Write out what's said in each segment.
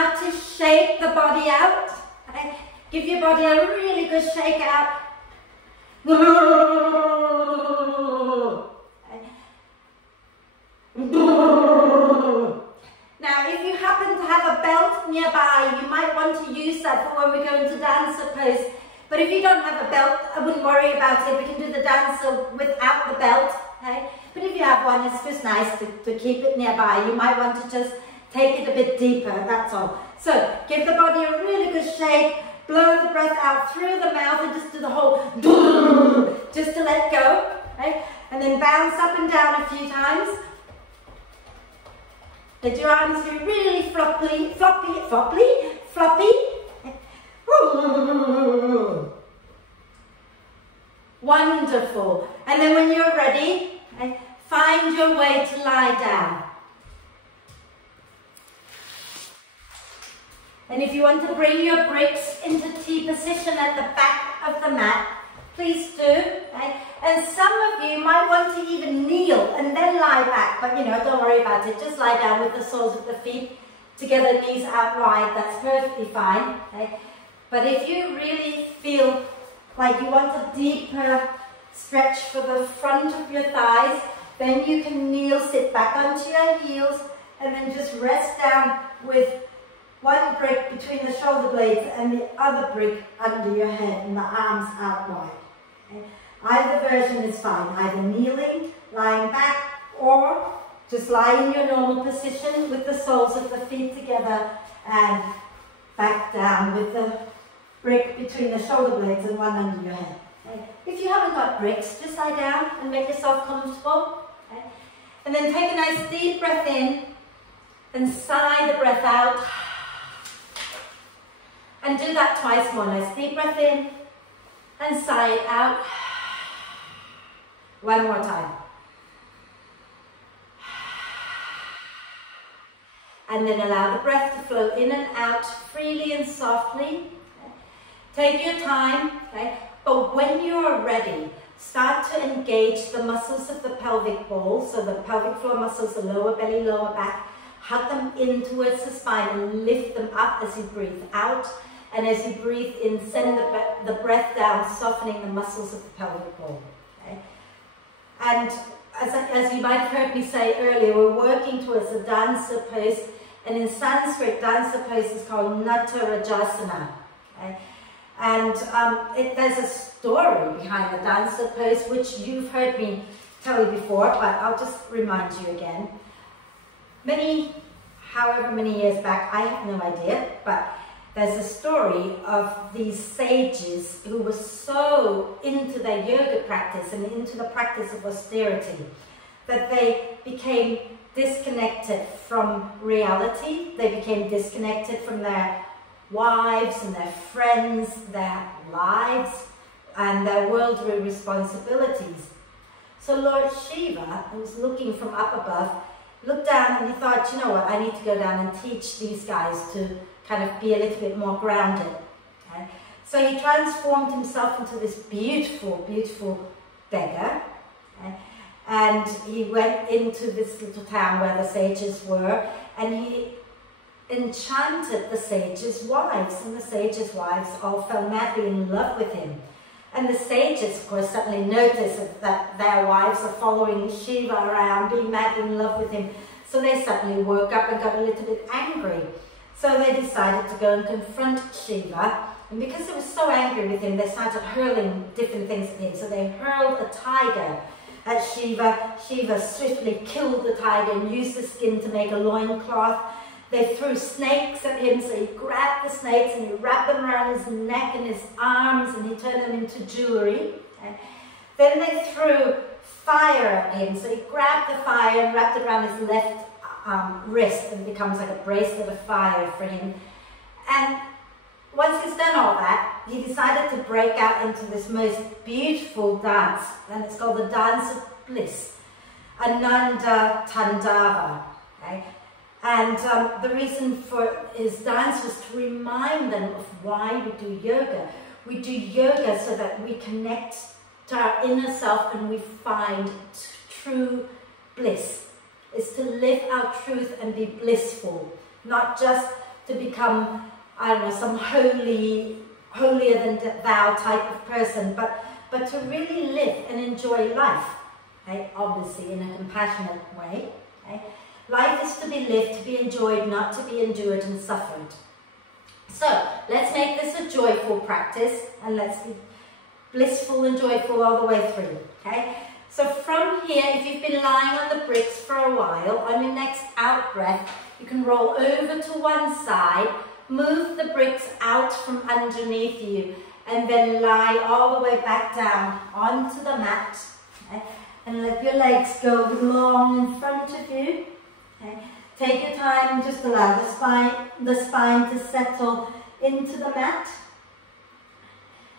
start to shake the body out. Okay? Give your body a really good shake out. Now, if you happen to have a belt nearby, you might want to use that for when we go into dancer pose. But if you don't have a belt, I wouldn't worry about it. We can do the dancer without the belt. Okay? But if you have one, it's just nice to keep it nearby. You might want to just take it a bit deeper, that's all. So, give the body a really good shake. Blow the breath out through the mouth and just do the whole just to let go. Okay? And then bounce up and down a few times. Let your arms be really floppy. Wonderful. And then when you're ready, find your way to lie down. And if you want to bring your bricks into T position at the back of the mat, please do. Okay? And some of you might want to even kneel and then lie back, but you know, don't worry about it. Just lie down with the soles of the feet together, knees out wide. That's perfectly fine. Okay? But if you really feel like you want a deeper stretch for the front of your thighs, then you can kneel, sit back onto your heels, and then just rest down with one brick between the shoulder blades and the other brick under your head and the arms out wide. Okay? Either version is fine, either kneeling, lying back, or just lie in your normal position with the soles of the feet together and back down with the brick between the shoulder blades and one under your head. Okay? If you haven't got bricks, just lie down and make yourself comfortable. Okay? And then take a nice deep breath in and sigh the breath out. And do that twice more. Nice deep breath in and sigh it out. One more time. And then allow the breath to flow in and out freely and softly. Take your time, okay? But when you are ready, start to engage the muscles of the pelvic bowl, so the pelvic floor muscles, the lower belly, lower back. Hug them in towards the spine and lift them up as you breathe out. And as you breathe in, send the breath down, softening the muscles of the pelvic bowl. Okay? And as you might have heard me say earlier, we're working towards a dancer pose. And in Sanskrit, dancer pose is called Natarajasana. Okay? And there's a story behind the dancer pose, which you've heard me tell you before, but I'll just remind you again. However many years back, I have no idea, but there's a story of these sages who were so into their yoga practice and into the practice of austerity that they became disconnected from reality. They became disconnected from their wives and their friends, their lives, and their worldly responsibilities. So Lord Shiva, who was looking from up above, looked down and he thought, you know what, I need to go down and teach these guys to kind of be a little bit more grounded. Okay? So he transformed himself into this beautiful, beautiful beggar. Okay? And he went into this little town where the sages were, and he enchanted the sages' wives, and the sages' wives all fell madly in love with him. And the sages, of course, suddenly noticed that their wives are following Shiva around, being madly in love with him. So they suddenly woke up and got a little bit angry. So they decided to go and confront Shiva. And because they were so angry with him, they started hurling different things at him. So they hurled a tiger at Shiva. Shiva swiftly killed the tiger and used the skin to make a loincloth. They threw snakes at him, so he grabbed the snakes and he wrapped them around his neck and his arms and he turned them into jewelry. Okay. Then they threw fire at him, so he grabbed the fire and wrapped it around his left wrist, and it becomes like a bracelet of fire for him. And once he's done all that, he decided to break out into this most beautiful dance, and it's called the Dance of Bliss, Ananda Tandava. Okay. And the reason for his dance was to remind them of why we do yoga. We do yoga so that we connect to our inner self and we find true bliss. It's to live our truth and be blissful, not just to become, I don't know, some holier than thou type of person, but to really live and enjoy life, okay? Obviously in a compassionate way. Okay? Life is to be lived, to be enjoyed, not to be endured and suffered. So let's make this a joyful practice, and let's be blissful and joyful all the way through. Okay? So from here, if you've been lying on the bricks for a while, on your next out breath, you can roll over to one side, move the bricks out from underneath you, and then lie all the way back down onto the mat. Okay? And let your legs go long in front of you. Okay? Take your time, just allow the spine to settle into the mat.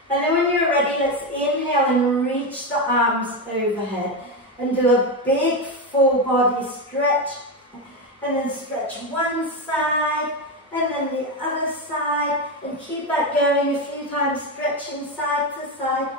And then when you're ready, let's inhale and reach the arms overhead and do a big full body stretch. And then stretch one side and then the other side, and keep that going a few times, stretching side to side.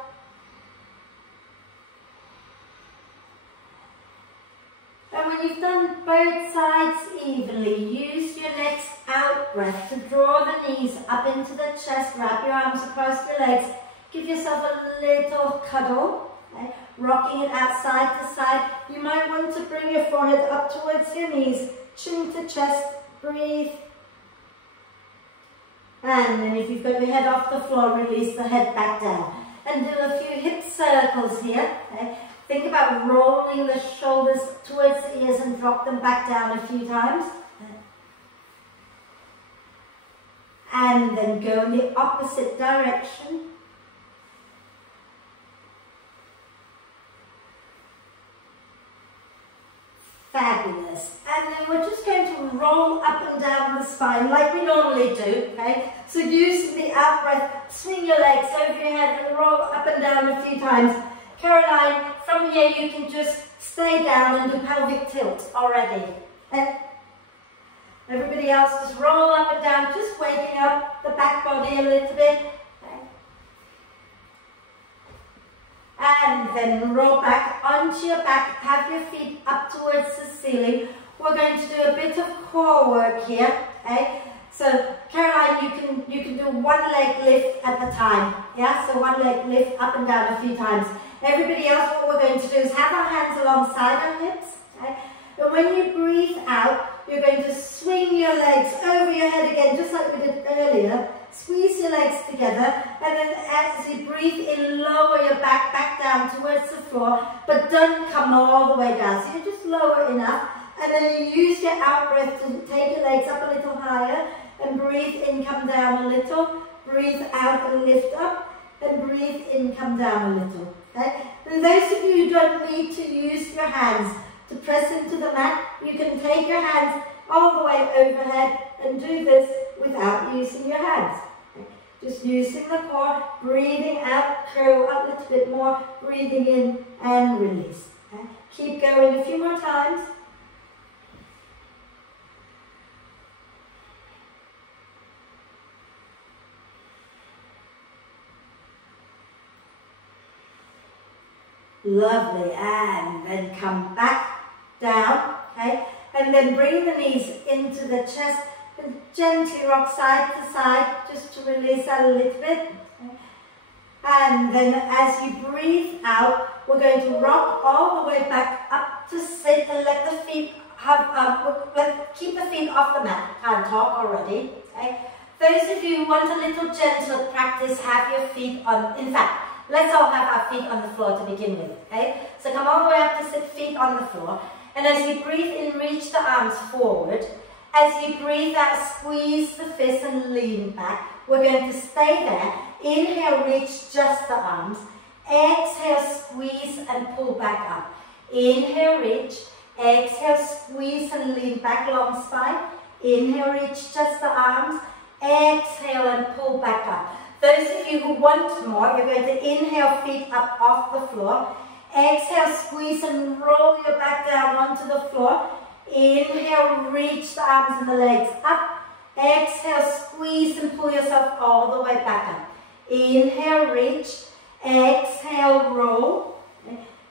And when you've done both sides evenly, use your next out breath to draw the knees up into the chest, wrap your arms across your legs, give yourself a little cuddle, okay? Rocking it out side to side. You might want to bring your forehead up towards your knees, chin to chest, breathe. And then if you've got your head off the floor, release the head back down. And do a few hip circles here, okay? Think about rolling the shoulders towards the ears and drop them back down a few times. And then go in the opposite direction. Fabulous. And then we're just going to roll up and down the spine like we normally do, okay? So using the out breath, swing your legs over your head and roll up and down a few times. Caroline, from here you can just stay down and do pelvic tilt already. And everybody else just roll up and down, just waking up the back body a little bit. Okay. And then roll back onto your back, have your feet up towards the ceiling. We're going to do a bit of core work here. Okay. So Caroline, you can do one leg lift at a time. Yeah, so one leg lift up and down a few times. Everybody else, what we're going to do is have our hands alongside our hips. Okay? And when you breathe out, you're going to swing your legs over your head again, just like we did earlier. Squeeze your legs together, and then as you breathe in, lower your back down towards the floor, but don't come all the way down. So you just lower enough, and then you use your out breath to take your legs up a little higher, and breathe in, come down a little. Breathe out and lift up, and breathe in, come down a little. Okay? And those of you who don't need to use your hands to press into the mat, you can take your hands all the way overhead and do this without using your hands. Okay? Just using the core, breathing out, curl up a little bit more, breathing in and release. Okay? Keep going a few more times. Lovely, and then come back down, okay? And then bring the knees into the chest and gently rock side to side just to release that a little bit. Okay? And then as you breathe out, we're going to rock all the way back up to sit and let the feet keep the feet off the mat. Can't talk already, okay? Those of you who want a little gentler practice, have your feet on, in fact, let's all have our feet on the floor to begin with, okay? So come all the way up to sit, feet on the floor. And as you breathe in, reach the arms forward. As you breathe out, squeeze the fists and lean back. We're going to stay there. Inhale, reach just the arms. Exhale, squeeze and pull back up. Inhale, reach. Exhale, squeeze and lean back, long spine. Inhale, reach just the arms. Exhale and pull back up. Those of you who want more, you're going to inhale, feet up off the floor. Exhale, squeeze and roll your back down onto the floor. Inhale, reach the arms and the legs up. Exhale, squeeze and pull yourself all the way back up. Inhale, reach. Exhale, roll.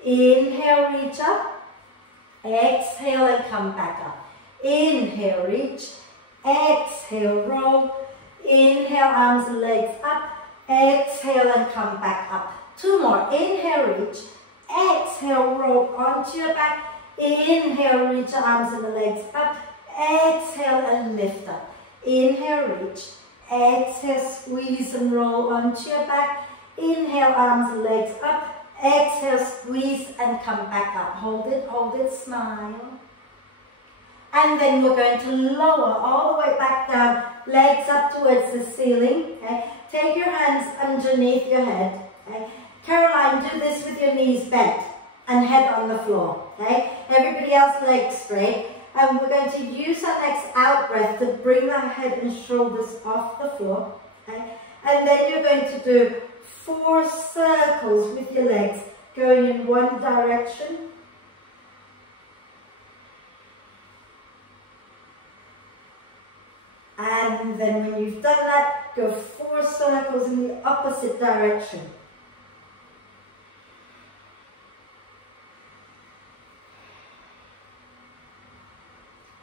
Inhale, reach up. Exhale and come back up. Inhale, reach. exhale, roll, inhale, arms and legs up, exhale and come back up. 2 more, inhale, reach, exhale, roll onto your back, inhale, reach arms and the legs up, exhale and lift up. Inhale, reach, exhale, squeeze and roll onto your back, inhale, arms and legs up, exhale, squeeze and come back up. Hold it, smile. And then we're going to lower all the way back down, legs up towards the ceiling. Okay? Take your hands underneath your head. Okay? Caroline, do this with your knees bent and head on the floor. Okay? Everybody else legs straight. And we're going to use our next out breath to bring our head and shoulders off the floor. Okay? And then you're going to do 4 circles with your legs going in one direction. And then when you've done that, go 4 circles in the opposite direction.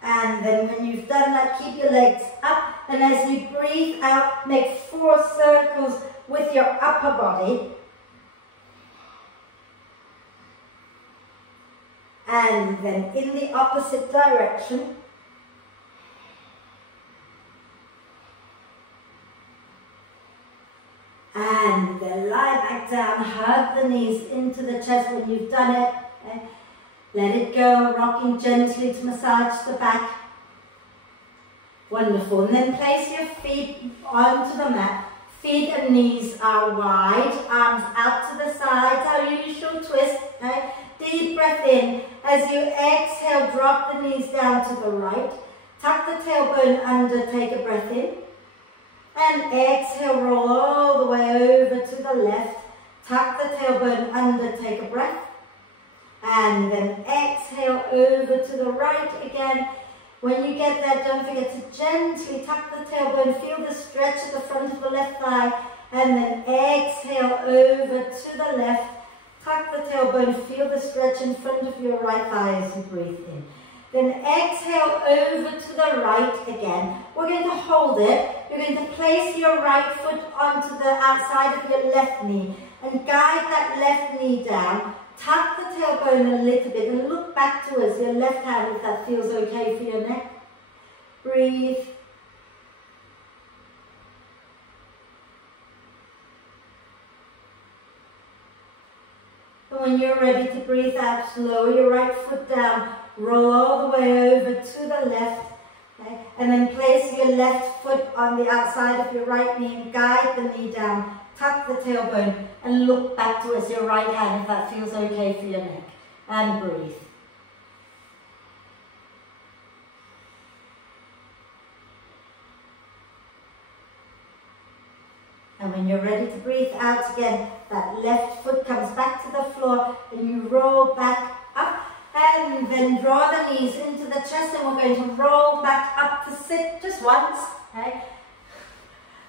And then when you've done that, keep your legs up. And as you breathe out, make 4 circles with your upper body. And then in the opposite direction. And then lie back down, hug the knees into the chest when you've done it. Okay? Let it go, rocking gently to massage the back. Wonderful. And then place your feet onto the mat. Feet and knees are wide, arms out to the sides, our usual twist. Okay? Deep breath in. As you exhale, drop the knees down to the right. Tuck the tailbone under, take a breath in. And exhale, roll all the way over to the left. Tuck the tailbone under, take a breath. And then exhale over to the right again. When you get there, don't forget to gently tuck the tailbone, feel the stretch at the front of the left thigh, and then exhale over to the left. Tuck the tailbone, feel the stretch in front of your right thigh as you breathe in. Then exhale over to the right again. We're going to hold it. You're going to place your right foot onto the outside of your left knee and guide that left knee down. Tuck the tailbone a little bit and look back towards your left hand if that feels okay for your neck. Breathe. And when you're ready to breathe out, lower your right foot down, roll all the way over to the left, okay? And then place your left foot on the outside of your right knee and guide the knee down. Tuck the tailbone and look back towards your right hand if that feels okay for your neck. And breathe. And when you're ready to breathe out again, that left foot comes back to the floor and you roll back up and then draw the knees into the chest and we're going to roll back up to sit just once. Okay?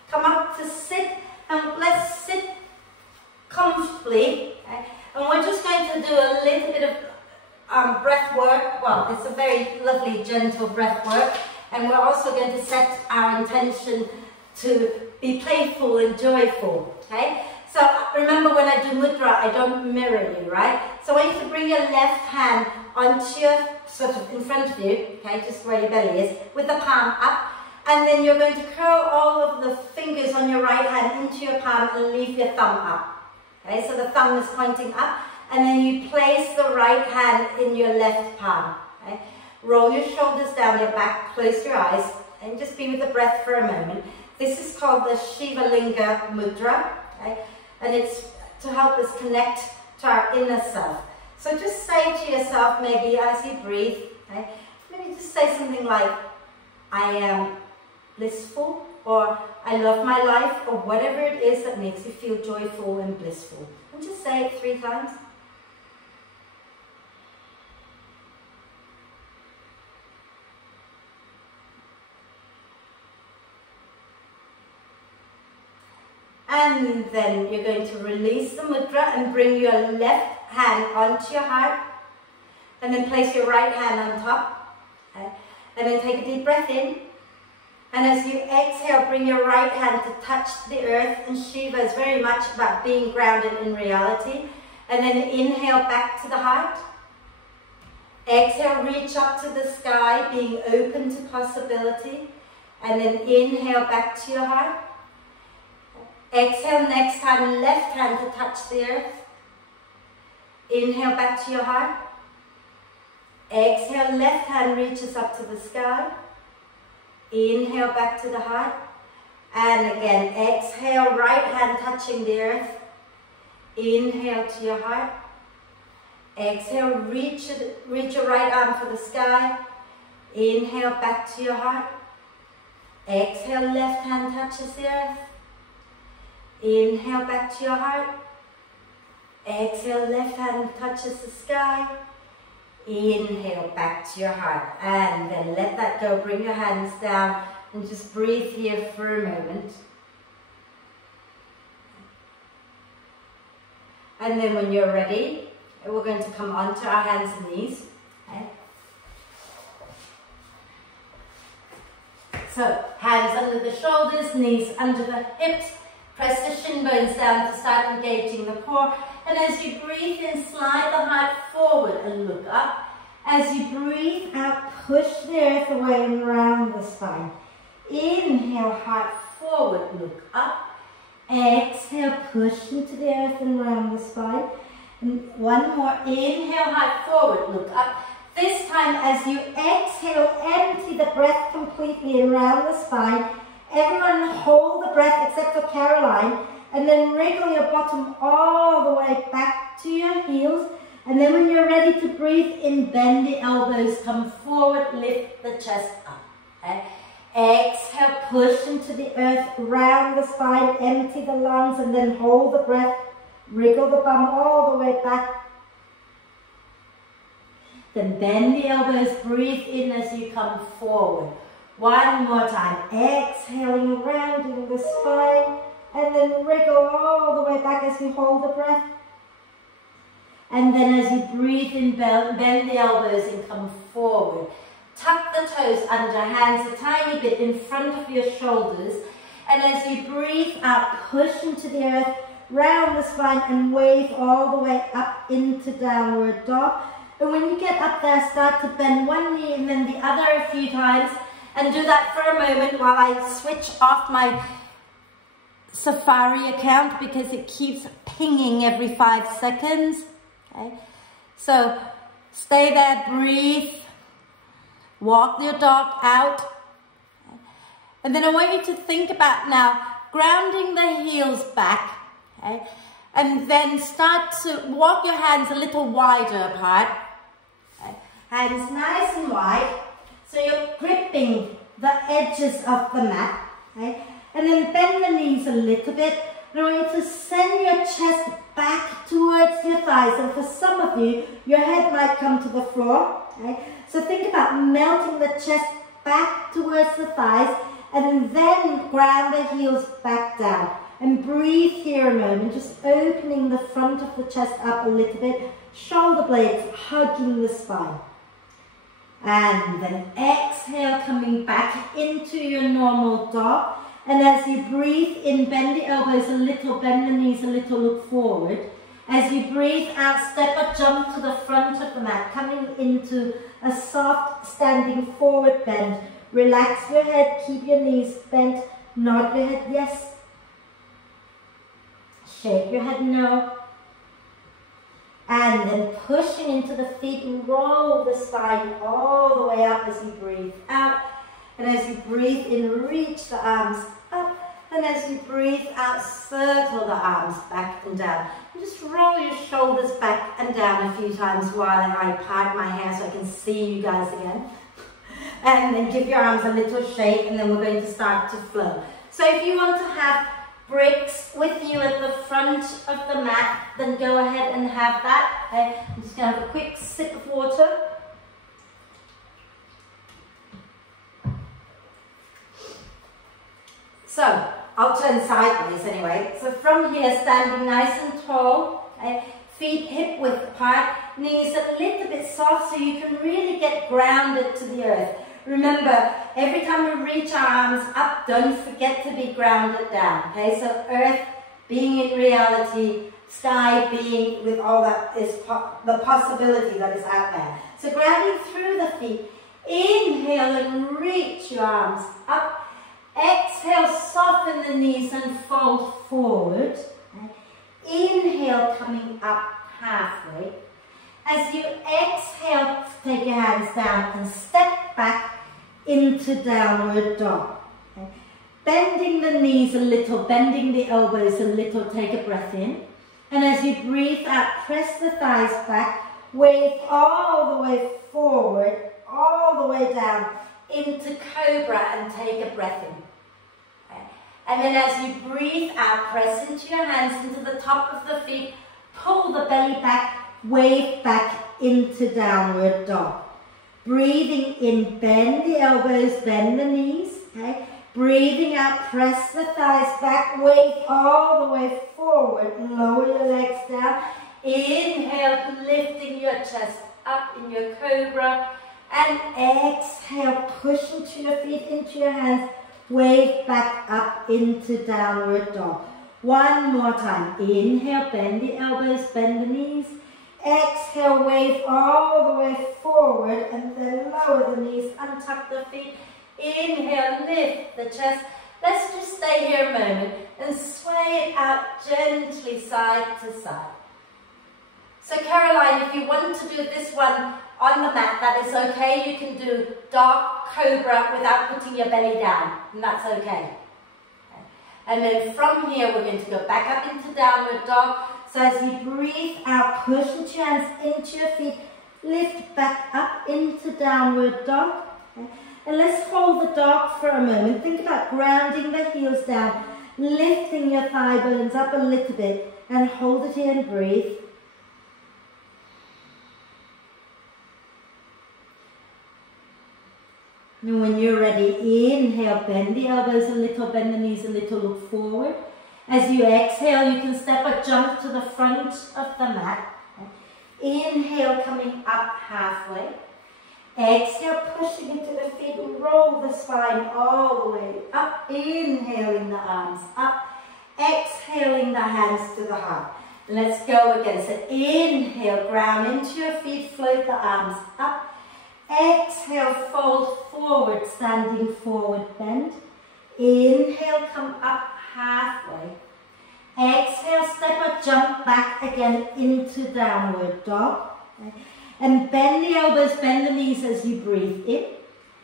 Come up to sit. And let's sit comfortably, okay? And we're just going to do a little bit of breath work. Well, it's a very lovely, gentle breath work. And we're also going to set our intention to be playful and joyful, okay? So remember when I do mudra, I don't mirror you, right? So I want you to bring your left hand onto your, sort of in front of you, okay, just where your belly is, with the palm up. And then you're going to curl all of the fingers on your right hand into your palm and leave your thumb up. Okay, so the thumb is pointing up. And then you place the right hand in your left palm. Okay? Roll your shoulders down your back, close your eyes, and just be with the breath for a moment. This is called the Shiva Linga Mudra. Okay? And it's to help us connect to our inner self. So just say to yourself, maybe as you breathe, okay? Maybe just say something like, I am blissful, or I love my life, or whatever it is that makes you feel joyful and blissful. And just say it 3 times. And then you're going to release the mudra and bring your left hand onto your heart. And then place your right hand on top. Okay? And then take a deep breath in. And as you exhale, bring your right hand to touch the earth. And Shiva is very much about being grounded in reality. And then inhale back to the heart. Exhale, reach up to the sky, being open to possibility. And then inhale back to your heart. Exhale, next time, left hand to touch the earth. Inhale back to your heart. Exhale, left hand reaches up to the sky. Inhale back to the heart. And again, exhale, right hand touching the earth. Inhale to your heart. Exhale, reach your right arm for the sky. Inhale back to your heart. Exhale, left hand touches the earth. Inhale back to your heart. Exhale, left hand touches the sky. Inhale back to your heart. And then let that go. Bring your hands down and just breathe here for a moment. And then when you're ready, we're going to come onto our hands and knees. Okay? So, hands under the shoulders, knees under the hips. Press the shin bones down to start engaging the core. And as you breathe in, slide the heart forward and look up. As you breathe out, push the earth away and round the spine. Inhale, heart forward, look up. Exhale, push into the earth and round the spine. And one more, inhale, heart forward, look up. This time, as you exhale, empty the breath completely and round the spine. Everyone hold the breath except for Caroline, and then wriggle your bottom all the way back to your heels. And then when you're ready to breathe in, bend the elbows, come forward, lift the chest up. Okay? Exhale, push into the earth, round the spine, empty the lungs, and then hold the breath. Wriggle the bum all the way back. Then bend the elbows, breathe in as you come forward. One more time, exhaling, rounding the spine, and then wriggle all the way back as we hold the breath. And then as you breathe in, bend the elbows and come forward. Tuck the toes under, hands a tiny bit in front of your shoulders. And as you breathe out, push into the earth, round the spine and wave all the way up into downward dog. And when you get up there, start to bend one knee and then the other a few times. And do that for a moment while I switch off my Safari account because it keeps pinging every 5 seconds. Okay? So stay there, breathe, walk your dog out. Okay? And then I want you to think about now grounding the heels back. Okay? And then start to walk your hands a little wider apart. Okay? Hands nice and wide. So you're gripping the edges of the mat, okay? And then bend the knees a little bit. And I want you to send your chest back towards your thighs. And for some of you, your head might come to the floor, okay? So think about melting the chest back towards the thighs and then ground the heels back down. And breathe here a moment, just opening the front of the chest up a little bit. Shoulder blades hugging the spine. And then exhale, coming back into your normal dog. And as you breathe in, bend the elbows a little, bend the knees a little, look forward. As you breathe out, step or jump to the front of the mat, coming into a soft standing forward bend. Relax your head, keep your knees bent, nod your head yes. Shake your head no. And then pushing into the feet, roll the spine all the way up as you breathe out. And as you breathe in, reach the arms up. And as you breathe out, circle the arms back and down. And just roll your shoulders back and down a few times while I part my hair so I can see you guys again. And then give your arms a little shake, and then we're going to start to flow. So if you want to have bricks with you at the front of the mat, then go ahead and have that. Okay? I'm just going to have a quick sip of water. So, I'll turn sideways anyway. So from here, standing nice and tall, okay? Feet hip width apart, knees a little bit soft so you can really get grounded to the earth. Remember, every time we reach our arms up, don't forget to be grounded down. Okay, so earth being in reality, sky being with all that is the possibility that is out there. So grounding through the feet. Inhale and reach your arms up. Exhale, soften the knees and fold forward. Inhale, coming up halfway. As you exhale, take your hands down and step back into downward dog. Bending the knees a little, bending the elbows a little, take a breath in. And as you breathe out, press the thighs back, wave all the way forward, all the way down into cobra and take a breath in. And then as you breathe out, press into your hands, into the top of the feet, pull the belly back, wave back into downward dog. Breathing in, bend the elbows, bend the knees. Okay? Breathing out, press the thighs back, wave all the way forward, lower your legs down. Inhale, lifting your chest up in your cobra. And exhale, push into your feet, into your hands. Wave back up into downward dog. One more time. Inhale, bend the elbows, bend the knees. Exhale, wave all the way forward and then lower the knees, untuck the feet. Inhale, lift the chest. Let's just stay here a moment and sway it out gently side to side. So Caroline, if you want to do this one on the mat, that is okay. You can do dog, cobra without putting your belly down, and that's okay. And then from here, we're going to go back up into downward dog. So as you breathe out, push into your hands, into your feet, lift back up into downward dog. And let's hold the dog for a moment. Think about grounding the heels down, lifting your thigh bones up a little bit, and hold it here and breathe. And when you're ready, inhale, bend the elbows a little, bend the knees a little, look forward. As you exhale, you can step or jump to the front of the mat. Inhale, coming up halfway. Exhale, pushing into the feet, roll the spine all the way up. Inhaling the arms up. Exhaling the hands to the heart. Let's go again. So inhale, ground into your feet, float the arms up. Exhale, fold forward, standing forward bend. Inhale, come up halfway. Exhale, step or jump back again into downward dog. And bend the elbows, bend the knees as you breathe in.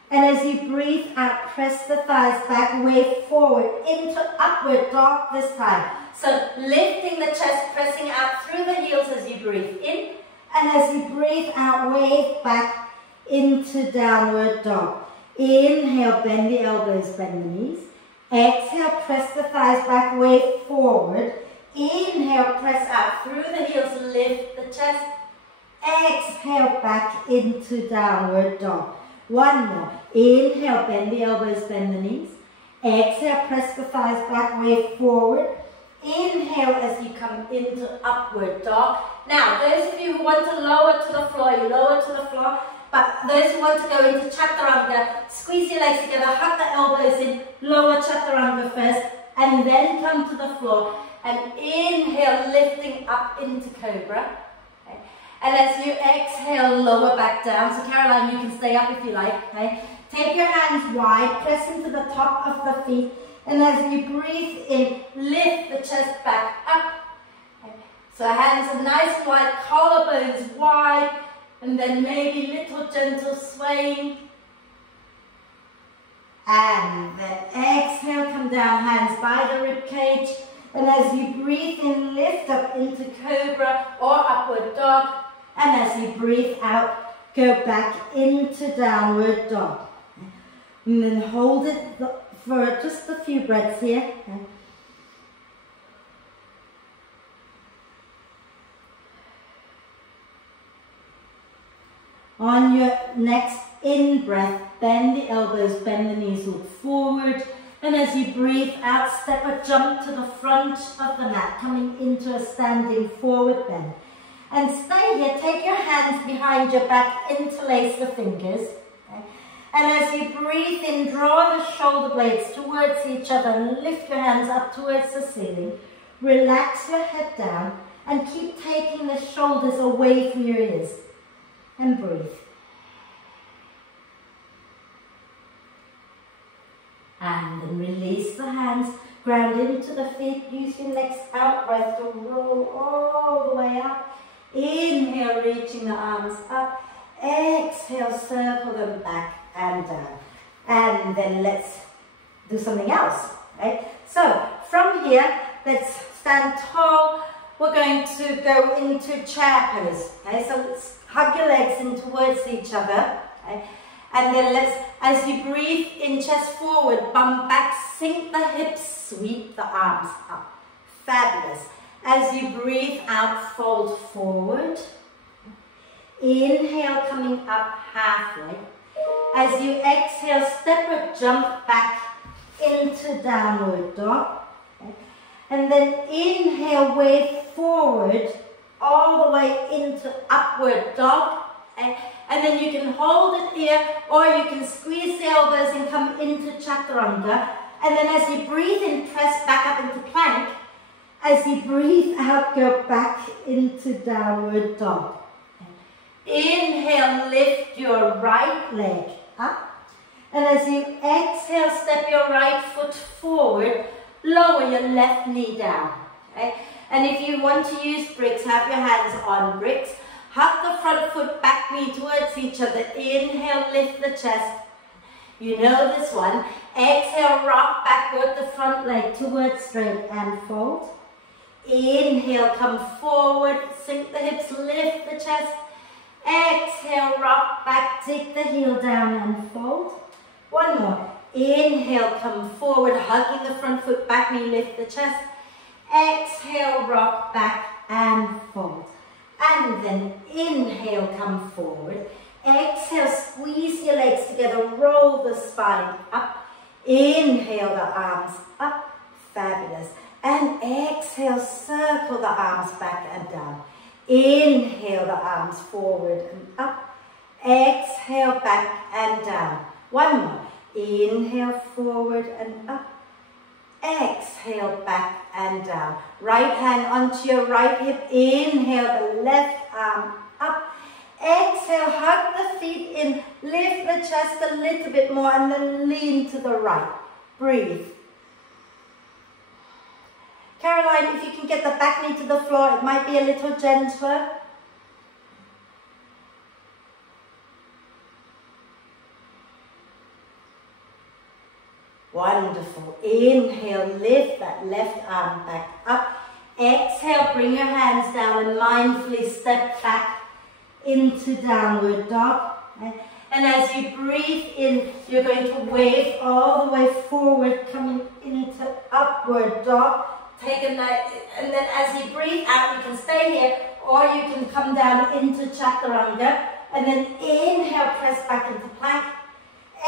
And as you breathe out, press the thighs back, wave forward into upward dog this time. So lifting the chest, pressing out through the heels as you breathe in. And as you breathe out, wave back into downward dog. Inhale, bend the elbows, bend the knees. Exhale, press the thighs back, wave forward. Inhale, press out through the heels, lift the chest. Exhale, back into downward dog. One more. Inhale, bend the elbows, bend the knees. Exhale, press the thighs back, wave forward. Inhale as you come into upward dog. Now, those of you who want to lower to the floor, you lower to the floor. But those who want to go into chaturanga, squeeze your legs together, hug the elbows in, lower chaturanga first, and then come to the floor. And inhale, lifting up into cobra. Okay. And as you exhale, lower back down. So Caroline, you can stay up if you like. Okay. Take your hands wide, press into the top of the feet. And as you breathe in, lift the chest back up. Okay. So hands are nice and wide, collarbones wide. And then maybe little gentle swaying. And then exhale, come down, hands by the rib cage. And as you breathe in, lift up into cobra or upward dog. And as you breathe out, go back into downward dog. And then hold it for just a few breaths here. On your next in-breath, bend the elbows, bend the knees, look forward. And as you breathe out, step or jump to the front of the mat, coming into a standing forward bend. And stay here, take your hands behind your back, interlace the fingers. Okay? And as you breathe in, draw the shoulder blades towards each other and lift your hands up towards the ceiling. Relax your head down and keep taking the shoulders away from your ears. And breathe. And then release the hands, ground into the feet. Use your next out breath to roll all the way up. Inhale, reaching the arms up. Exhale, circle them back and down. And then let's do something else. Right? So from here, let's stand tall. We're going to go into chair pose. Okay? So let's hug your legs in towards each other. Okay? And then let's, as you breathe in, chest forward, bum back, sink the hips, sweep the arms up. Fabulous. As you breathe out, fold forward. Inhale, coming up halfway. As you exhale, step or jump back into downward dog. Okay. And then inhale, wave forward, all the way into upward dog. Okay. And then you can hold it here, or you can squeeze the elbows and come into chaturanga. And then as you breathe in, press back up into plank. As you breathe out, go back into downward dog. Inhale, lift your right leg up. And as you exhale, step your right foot forward, lower your left knee down. Okay? And if you want to use bricks, have your hands on bricks. Hug the front foot, back knee towards each other. Inhale, lift the chest. You know this one. Exhale, rock backward the front leg towards straight and fold. Inhale, come forward, sink the hips, lift the chest. Exhale, rock back, take the heel down and fold. One more. Inhale, come forward, hugging the front foot, back knee, lift the chest. Exhale, rock back and fold. And then inhale, come forward. Exhale, squeeze your legs together, roll the spine up. Inhale, the arms up. Fabulous. And exhale, circle the arms back and down. Inhale, the arms forward and up. Exhale, back and down. One more. Inhale, forward and up. Exhale, back and down. Right hand onto your right hip. Inhale, the left arm up. Exhale, hug the feet in. Lift the chest a little bit more and then lean to the right. Breathe. Caroline, if you can get the back knee to the floor, it might be a little gentler. Wonderful. Inhale, lift that left arm back up. Exhale, bring your hands down and mindfully step back into downward dog. And as you breathe in, you're going to wave all the way forward, coming into upward dog. Take a night, and then as you breathe out, you can stay here, or you can come down into chaturanga. And then inhale, press back into plank.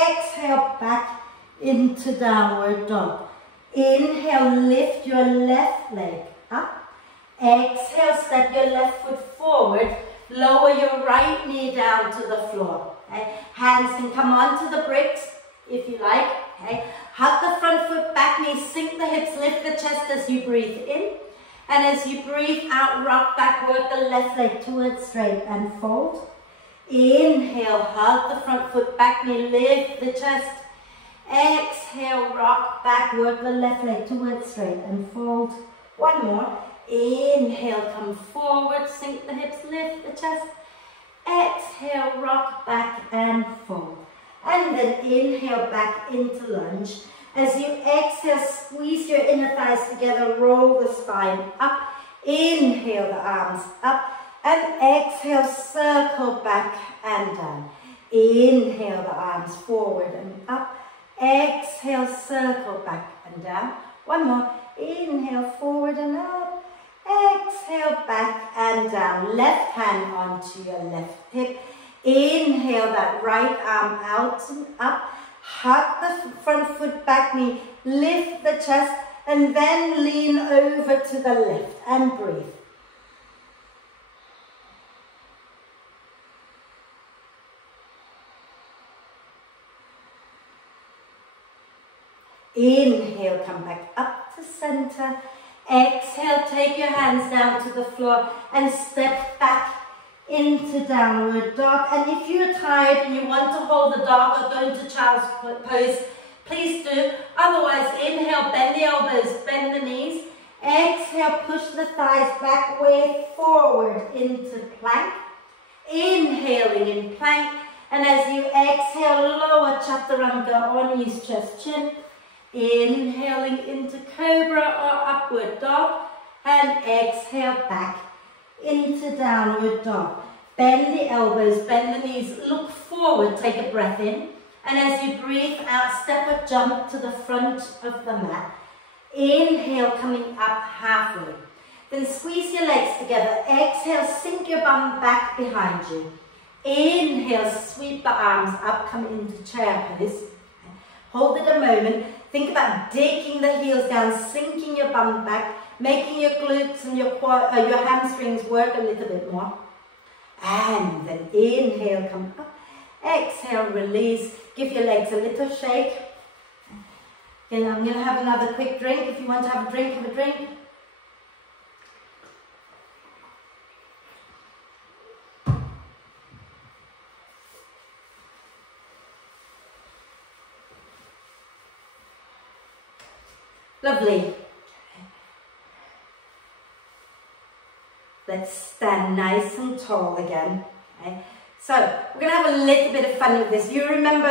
Exhale, back into downward dog. Inhale, lift your left leg up. Exhale, step your left foot forward. Lower your right knee down to the floor. Okay? Hands can come onto the bricks if you like. Okay? Hug the front foot, back knee, sink the hips, lift the chest as you breathe in. And as you breathe out, rock back, work the left leg towards straight and fold. Inhale, hug the front foot, back knee, lift the chest. Exhale, rock back, work the left leg towards straight and fold. One more. Inhale, come forward, sink the hips, lift the chest. Exhale, rock back and fold. And then inhale back into lunge. As you exhale, squeeze your inner thighs together, roll the spine up. Inhale, the arms up. And exhale, circle back and down. Inhale, the arms forward and up. Exhale, circle back and down. One more. Inhale, forward and up. Exhale, back and down. Left hand onto your left hip. Inhale, that right arm out and up. Hug the front foot, back knee. Lift the chest and then lean over to the left and breathe. Inhale, come back up to center. Exhale, take your hands down to the floor and step back into downward dog. And if you're tired and you want to hold the dog or go into child's pose, please do. Otherwise, inhale, bend the elbows, bend the knees. Exhale, push the thighs back, way forward into plank. Inhaling in plank. And as you exhale, lower chaturanga or knees, chest, chin. Inhaling into cobra or upward dog. And exhale back into downward dog. Bend the elbows, bend the knees, look forward, take a breath in. And as you breathe out, step or jump to the front of the mat. Inhale, coming up halfway. Then squeeze your legs together. Exhale, sink your bum back behind you. Inhale, sweep the arms up, come into chair pose. Hold it a moment. Think about digging the heels down, sinking your bum back, making your glutes and your hamstrings work a little bit more. And then inhale, come up. Exhale, release. Give your legs a little shake. Then I'm going to have another quick drink. If you want to have a drink, have a drink. Lovely. Let's stand nice and tall again. Okay. So we're going to have a little bit of fun with this. You remember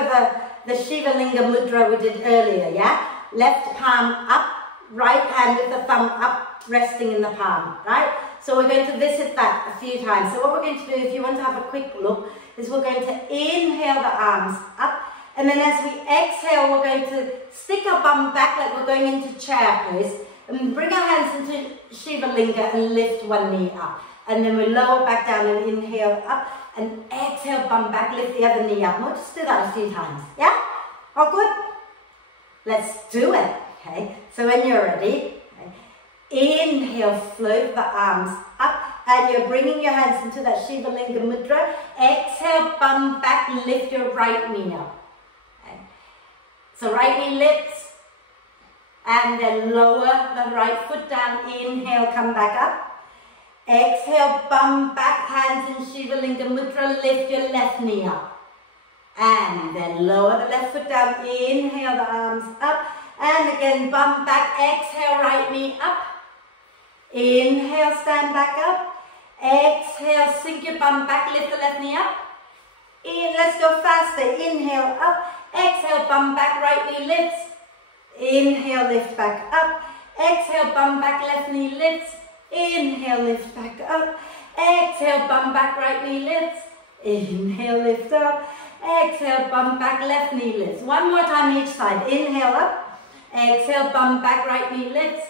the Shiva Linga mudra we did earlier, yeah? Left palm up, right hand with the thumb up, resting in the palm, right? So we're going to visit that a few times. So what we're going to do, if you want to have a quick look, is we're going to inhale the arms up, and then as we exhale, we're going to stick our bum back like we're going into chair pose, and bring our hands into Shiva Linga and lift one knee up. And then we lower back down and inhale up, and exhale, bum back, lift the other knee up. We'll just do that a few times, yeah? All good? Let's do it, okay? So when you're ready, okay, inhale, float the arms up, and you're bringing your hands into that Shiva Linga mudra. Exhale, bum back, lift your right knee up. Okay. So right knee lifts, and then lower the right foot down. Inhale, come back up. Exhale, bum back, hands in Shiva Linga mudra, lift your left knee up. And then lower the left foot down, inhale the arms up, and again bum back, exhale right knee up. Inhale, stand back up. Exhale, sink your bum back, lift the left knee up. Let's go faster, inhale up, exhale bum back, right knee lifts. Inhale, lift back up. Exhale, bum back, left knee lifts. Inhale, lift back up. Exhale, bum back, right knee lifts. Inhale, lift up. Exhale, bum back, left knee lifts. One more time each side. Inhale up. Exhale, bum back, right knee lifts.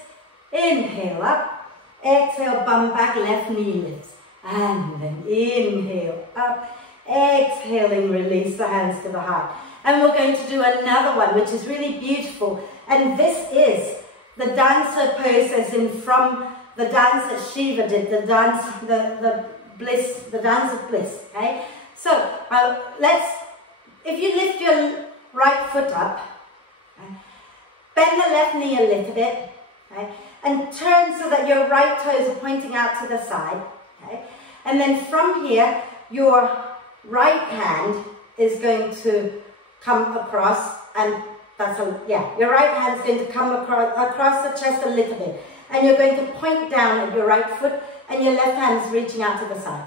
Inhale up. Exhale, bum back, left knee lifts. And then inhale up. Exhaling, release the hands to the heart. And we're going to do another one, which is really beautiful. And this is the dancer pose, as in from the dance that Shiva did, the dance, the bliss, the dance of bliss, okay? So, if you lift your right foot up, okay, bend the left knee a little bit, okay, and turn so that your right toes are pointing out to the side, okay? And then from here, your right hand is going to come across, and your right hand is going to come across the chest a little bit. And you're going to point down at your right foot, and your left hand is reaching out to the side.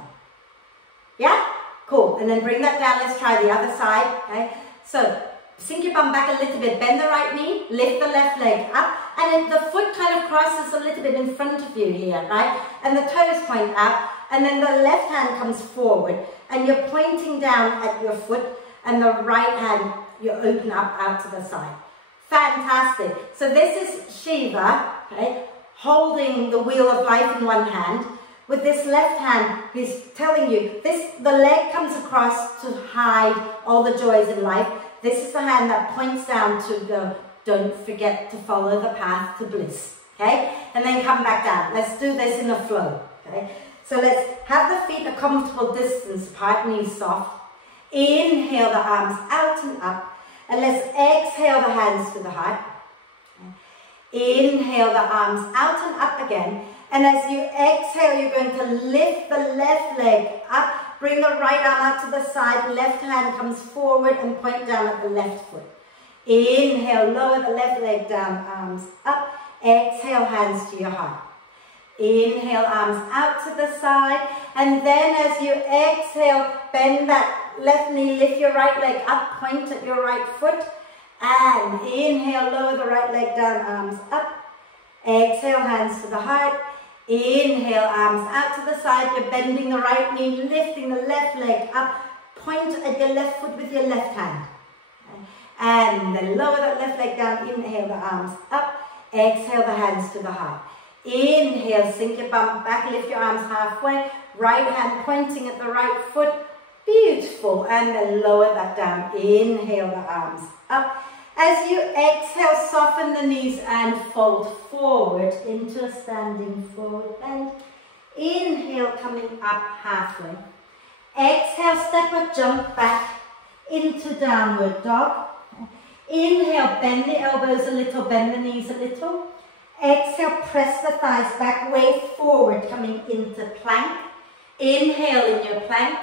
Yeah? Cool. And then bring that down. Let's try the other side. Okay? So, sink your bum back a little bit. Bend the right knee. Lift the left leg up. And then the foot kind of crosses a little bit in front of you here, right? And the toes point out. And then the left hand comes forward. And you're pointing down at your foot. And the right hand, you open up out to the side. Fantastic. So this is Shiva, okay, holding the wheel of life in one hand. With this left hand, he's telling you, the leg comes across to hide all the joys in life. This is the hand that points down to go, don't forget to follow the path to bliss. Okay? And then come back down. Let's do this in a flow. Okay? So let's have the feet a comfortable distance apart, knees soft. Inhale the arms out and up. And let's exhale the hands to the heart. Inhale the arms out and up again. And as you exhale, you're going to lift the left leg up. Bring the right arm out to the side. Left hand comes forward and point down at the left foot. Inhale, lower the left leg down, arms up. Exhale, hands to your heart. Inhale, arms out to the side. And then as you exhale, bend that left knee, lift your right leg up, point at your right foot. And inhale, lower the right leg down, arms up. Exhale, hands to the heart. Inhale, arms out to the side. You're bending the right knee, lifting the left leg up. Point at your left foot with your left hand. And then lower that left leg down. Inhale, the arms up. Exhale, the hands to the heart. Inhale, sink your bum back, lift your arms halfway. Right hand pointing at the right foot. Beautiful. And then lower that down. Inhale, the arms up. As you exhale, soften the knees and fold forward into a standing forward bend. Inhale, coming up halfway. Exhale, step or jump back into downward dog. Inhale, bend the elbows a little, bend the knees a little. Exhale, press the thighs back, way forward, coming into plank. Inhale in your plank.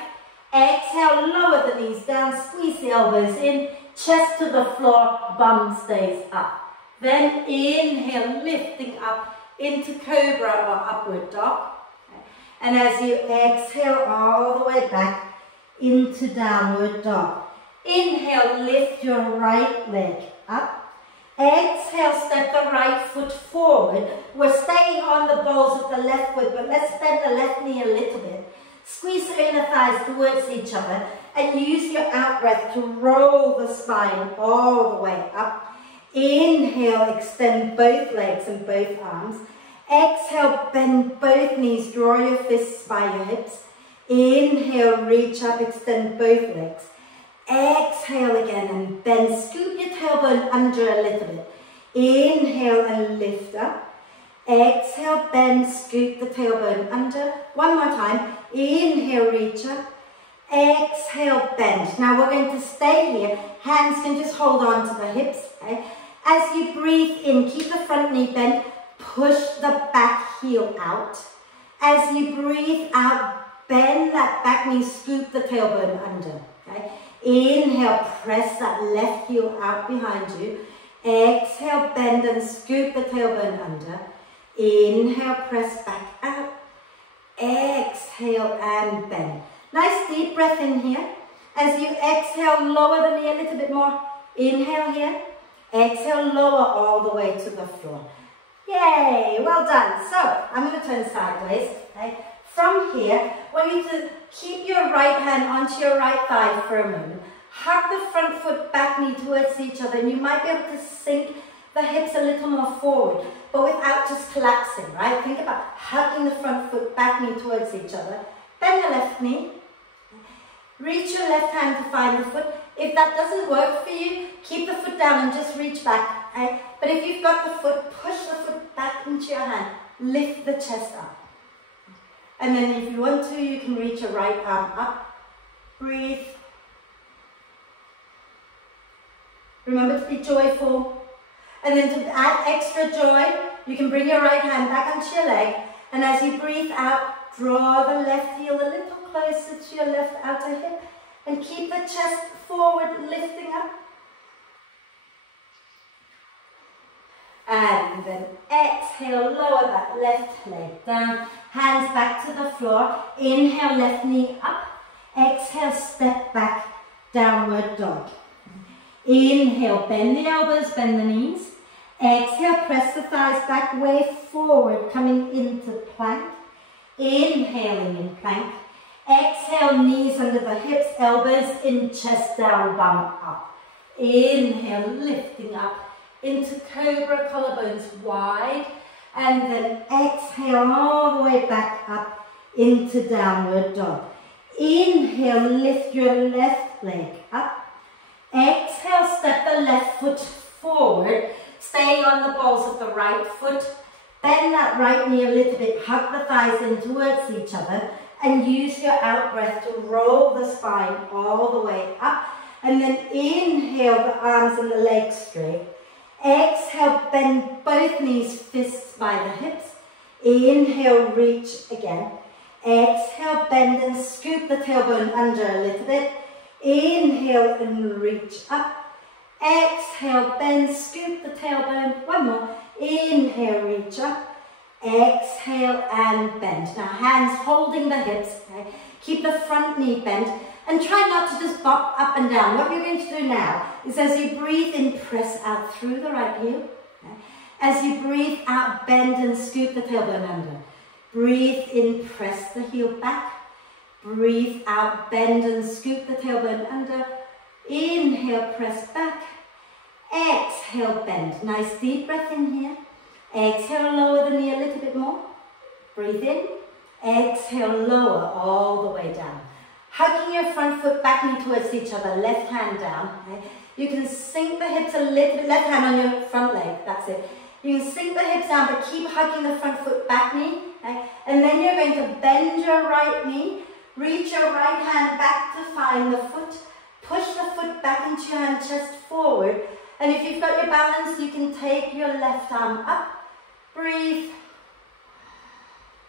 Exhale, lower the knees down, squeeze the elbows in. Chest to the floor, bum stays up. Then inhale, lifting up into cobra or upward dog. And as you exhale all the way back into downward dog. Inhale, lift your right leg up. Exhale, step the right foot forward. We're staying on the balls of the left foot, but let's bend the left knee a little bit. Squeeze the inner thighs towards each other and use your out breath to roll the spine all the way up. Inhale, extend both legs and both arms. Exhale, bend both knees, draw your fists by your hips. Inhale, reach up, extend both legs. Exhale again and bend, scoop your tailbone under a little bit. Inhale and lift up. Exhale, bend, scoop the tailbone under. One more time. Inhale, reach up. Exhale, bend. Now we're going to stay here. Hands can just hold on to the hips. Okay? As you breathe in, keep the front knee bent. Push the back heel out. As you breathe out, bend that back knee, scoop the tailbone under. Okay? Inhale, press that left heel out behind you. Exhale, bend and scoop the tailbone under. Inhale, press back out. Exhale and bend. Nice deep breath in here. As you exhale, lower the knee a little bit more. Inhale here. Exhale, lower all the way to the floor. Yay, well done. So, I'm going to turn sideways. Okay? From here, I want you to keep your right hand onto your right thigh for a moment. Hug the front foot, back knee towards each other, and you might be able to sink the hips a little more forward, but without just collapsing, right? Think about hugging the front foot, back knee towards each other. Bend the left knee. Reach your left hand to find the foot. If that doesn't work for you, keep the foot down and just reach back. Okay? But if you've got the foot, push the foot back into your hand. Lift the chest up. And then if you want to, you can reach your right arm up. Breathe. Remember to be joyful. And then to add extra joy, you can bring your right hand back onto your leg. And as you breathe out, draw the left heel a little closer to your left outer hip. And keep the chest forward, lifting up. And then exhale, lower that left leg down. Hands back to the floor. Inhale, left knee up. Exhale, step back, downward dog. Inhale, bend the elbows, bend the knees. Exhale, press the thighs back, way forward, coming into plank. Inhaling in plank. Exhale, knees under the hips, elbows in, chest down, bum up. Inhale, lifting up into cobra, collarbones wide. And then exhale all the way back up into downward dog. Inhale, lift your left leg up. Exhale, step the left foot forward, staying on the balls of the right foot. Bend that right knee a little bit, hug the thighs in towards each other, and use your out breath to roll the spine all the way up. And then inhale, the arms and the legs straight. Exhale, bend both both knees, fists by the hips. Inhale, reach again. Exhale, bend and scoop the tailbone under a little bit. Inhale and reach up. Exhale, bend, scoop the tailbone. One more. Inhale, reach up. Exhale and bend. Now hands holding the hips. Okay? Keep the front knee bent and try not to just bop up and down. What you're going to do now is as you breathe in, press out through the right heel. Okay? As you breathe out, bend and scoop the tailbone under. Breathe in, press the heel back. Breathe out, bend and scoop the tailbone under. Inhale, press back. Exhale, bend. Nice deep breath in here. Exhale, lower the knee a little bit more. Breathe in. Exhale, lower all the way down. Hugging your front foot back knee towards each other, left hand down. Okay? You can sink the hips a little bit, left hand on your front leg, that's it. You can sink the hips down, but keep hugging the front foot back knee. Okay? And then you're going to bend your right knee, reach your right hand back to find the foot, push the foot back into your hand, chest forward. And if you've got your balance, you can take your left arm up. Breathe.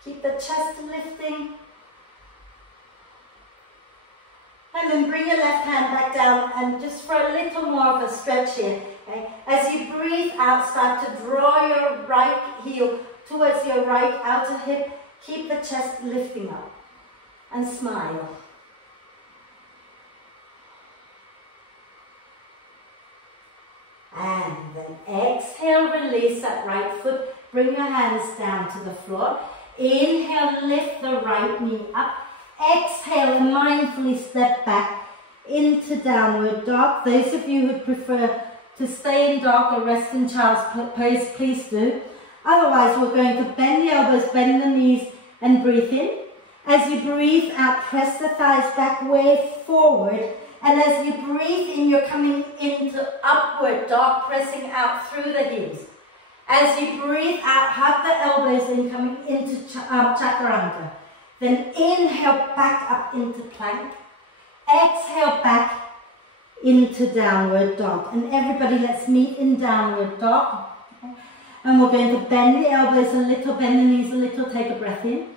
Keep the chest lifting. And then bring your left hand back down and just for a little more of a stretch here. Okay? As you breathe out, start to draw your right heel towards your right outer hip. Keep the chest lifting up. And smile. And then exhale, release that right foot. Bring your hands down to the floor. Inhale, lift the right knee up. Exhale and mindfully step back into downward dog. Those of you who prefer to stay in dog or rest in child's pose, please do. Otherwise, we're going to bend the elbows, bend the knees and breathe in. As you breathe out, press the thighs back way forward. And as you breathe in, you're coming into upward dog, pressing out through the heels. As you breathe out, hug the elbows in, coming into chaturanga. Then inhale back up into plank. Exhale back into downward dog. And everybody, let's meet in downward dog. Okay. And we're going to bend the elbows a little, bend the knees a little, take a breath in.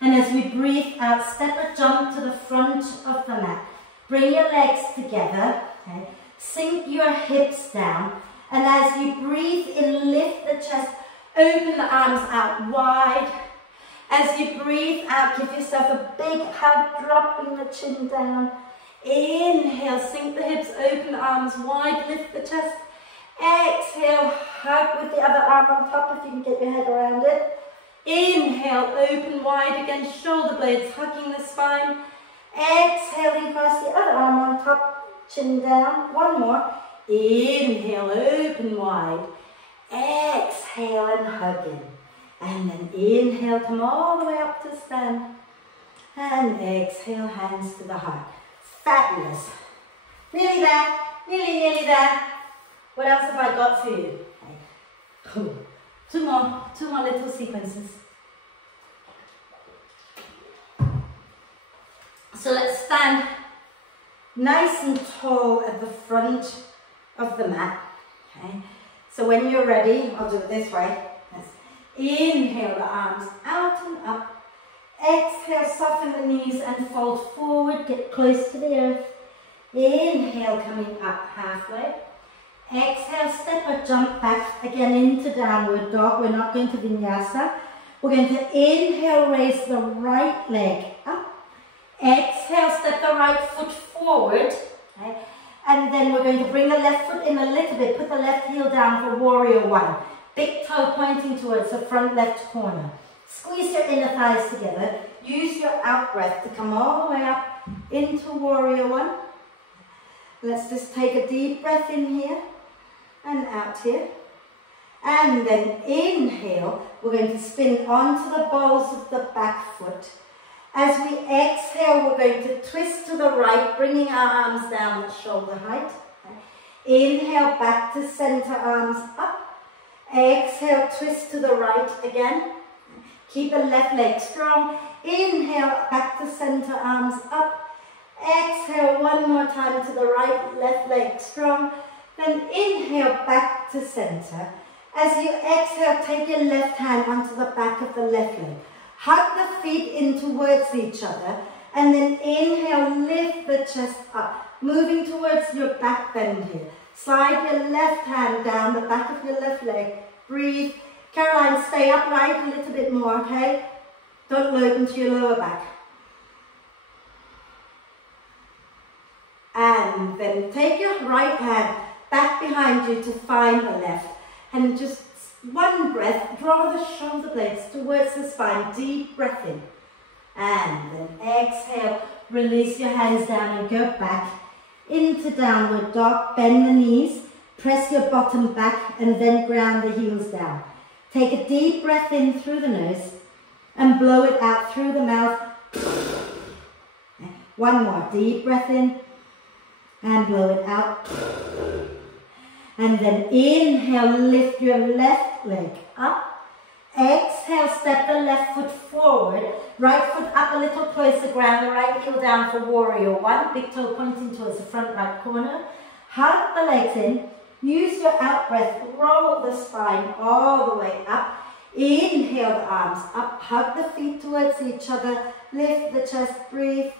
And as we breathe out, step or jump to the front of the mat. Bring your legs together, okay. Sink your hips down, and as you breathe in, lift the chest, open the arms out wide. As you breathe out, give yourself a big hug, dropping the chin down. Inhale, sink the hips, open the arms wide, lift the chest. Exhale, hug with the other arm on top if you can get your head around it. Inhale, open wide again, shoulder blades hugging the spine. Exhaling, cross the other arm on top, chin down. One more. Inhale, open wide. Exhale and hug in. And then inhale, come all the way up to stand. And exhale, hands to the heart. Fabulous. Nearly there, nearly there. What else have I got for you? Okay. Two more little sequences. So let's stand nice and tall at the front of the mat. Okay. So when you're ready, I'll do it this way. Yes. Inhale the arms out and up. Exhale, soften the knees and fold forward, get close to the earth. Inhale, coming up halfway. Exhale, step or jump back again into downward dog. We're not going to vinyasa. We're going to inhale, raise the right leg up. Exhale, step the right foot forward. Okay. And then we're going to bring the left foot in a little bit. Put the left heel down for warrior one. Big toe pointing towards the front left corner. Squeeze your inner thighs together. Use your out breath to come all the way up into warrior one. Let's just take a deep breath in here and out here. And then inhale, we're going to spin onto the balls of the back foot. As we exhale, we're going to twist to the right, bringing our arms down at shoulder height. Inhale, back to center, arms up. Exhale, twist to the right again. Keep the left leg strong. Inhale, back to center, arms up. Exhale, one more time to the right, left leg strong. Then inhale, back to center. As you exhale, take your left hand onto the back of the left leg. Hug the feet in towards each other, and then inhale, lift the chest up, moving towards your back bend here. Slide your left hand down the back of your left leg. Breathe. Caroline, stay upright a little bit more, okay? Don't load into your lower back. And then take your right hand back behind you to find the left. And just one breath, draw the shoulder blades towards the spine. Deep breath in. And then exhale, release your hands down and go back into downward dog. Bend the knees, press your bottom back, and then ground the heels down. Take a deep breath in through the nose and blow it out through the mouth. One more, deep breath in and blow it out. And then inhale, lift your left leg up. Exhale, step the left foot forward. Right foot up a little closer, ground the right heel down for warrior one. Big toe pointing towards the front right corner. Hug the legs in. Use your out breath. Roll the spine all the way up. Inhale the arms up. Hug the feet towards each other. Lift the chest. Breathe.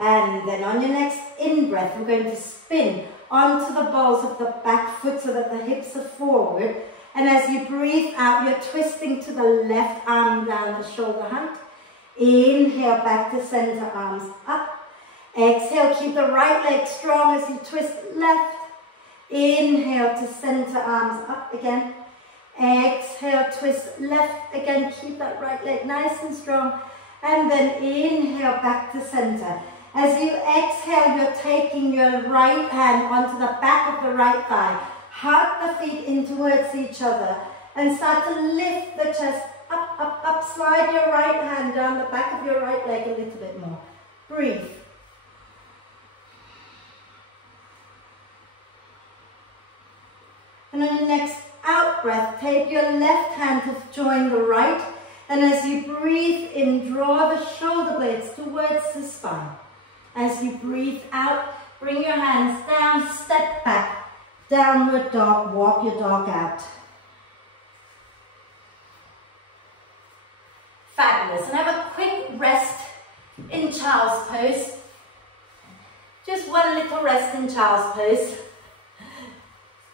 And then on your next in-breath, we're going to spin onto the balls of the back foot so that the hips are forward. And as you breathe out, you're twisting to the left, arm down the shoulder hunt. Inhale, back to center, arms up. Exhale, keep the right leg strong as you twist left. Inhale to center, arms up again. Exhale, twist left again. Keep that right leg nice and strong. And then inhale, back to center. As you exhale, you're taking your right hand onto the back of the right thigh. Hug the feet in towards each other and start to lift the chest up, up, up. Slide your right hand down the back of your right leg a little bit more. Breathe. And on your next out breath, take your left hand to join the right. And as you breathe in, draw the shoulder blades towards the spine. As you breathe out, bring your hands down, step back, downward dog, walk your dog out. Fabulous. And have a quick rest in child's pose. Just one little rest in child's pose.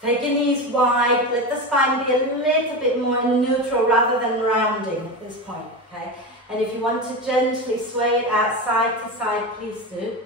Take your knees wide, let the spine be a little bit more neutral rather than rounding at this point, okay? And if you want to gently sway it out side to side, please do.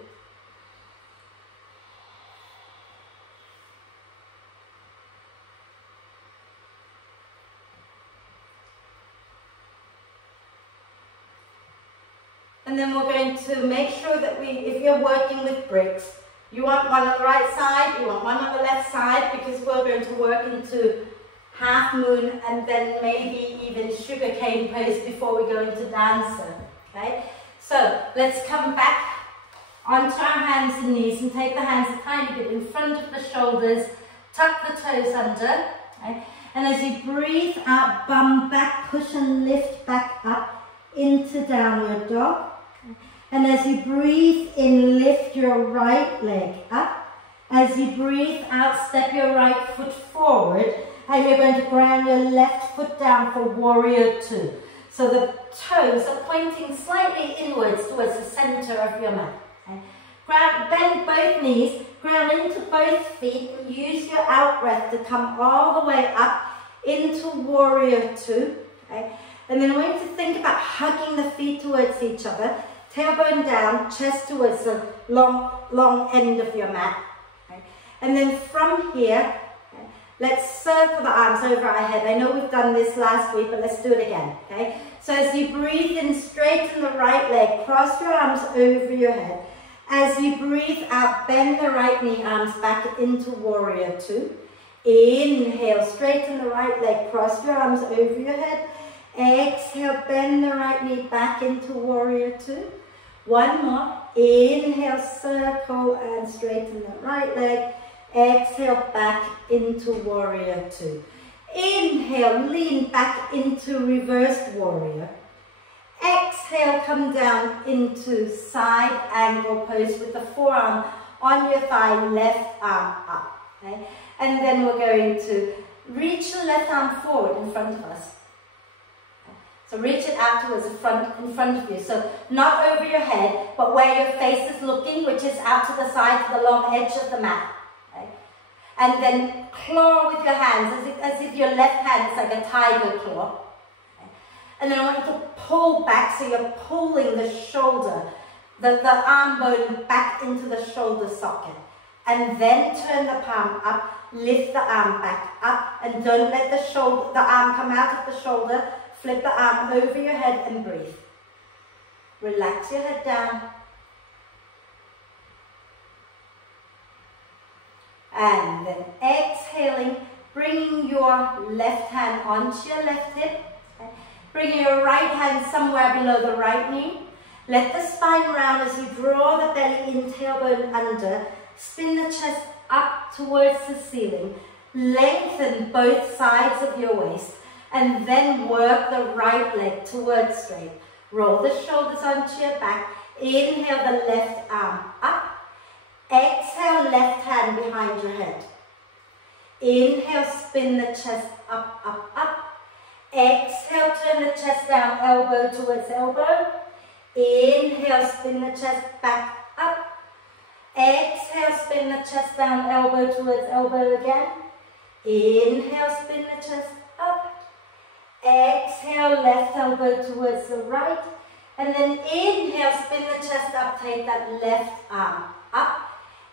And then we're going to make sure that if you're working with bricks, you want one on the right side, you want one on the left side, because we're going to work into half moon and then maybe even sugar cane pose before we go into dancer, okay? So let's come back onto our hands and knees and take the hands a tiny bit in front of the shoulders, tuck the toes under, okay? And as you breathe out, bum back, push and lift back up into downward dog. And as you breathe in, lift your right leg up. As you breathe out, step your right foot forward. And you're going to ground your left foot down for warrior two. So the toes are pointing slightly inwards towards the center of your mat. Okay? Bend both knees, ground into both feet, and use your out breath to come all the way up into warrior two. Okay? And then I want you to think about hugging the feet towards each other. Tailbone down, chest towards the long end of your mat. Okay? And then from here, okay, let's circle the arms over our head. I know we've done this last week, but let's do it again. Okay? So as you breathe in, straighten the right leg, cross your arms over your head. As you breathe out, bend the right knee, arms back into warrior two. Inhale, straighten the right leg, cross your arms over your head. Exhale, bend the right knee back into warrior two. One more. Inhale, circle and straighten the right leg. Exhale, back into warrior two. Inhale, lean back into reversed warrior. Exhale, come down into side angle pose with the forearm on your thigh, left arm up. Okay? And then we're going to reach the left arm forward in front of us. So reach it out towards the front, in front of you. So not over your head, but where your face is looking, which is out to the side, to the long edge of the mat. Okay? And then claw with your hands, as if your left hand is like a tiger claw. Okay? And then I want you to pull back, so you're pulling the shoulder, the arm bone back into the shoulder socket. And then turn the palm up, lift the arm back up, and don't let the arm come out of the shoulder. Flip the arm over your head and breathe. Relax your head down. And then exhaling, bringing your left hand onto your left hip. Okay. Bringing your right hand somewhere below the right knee. Let the spine round as you draw the belly in, tailbone under. Spin the chest up towards the ceiling. Lengthen both sides of your waist. And then work the right leg towards straight. Roll the shoulders onto your back. Inhale the left arm up. Exhale, left hand behind your head. Inhale, spin the chest up, up, up. Exhale, turn the chest down, elbow towards elbow. Inhale, spin the chest back up. Exhale, spin the chest down, elbow towards elbow again. Inhale, spin the chest up. Exhale, left elbow towards the right. And then inhale, spin the chest up, take that left arm up.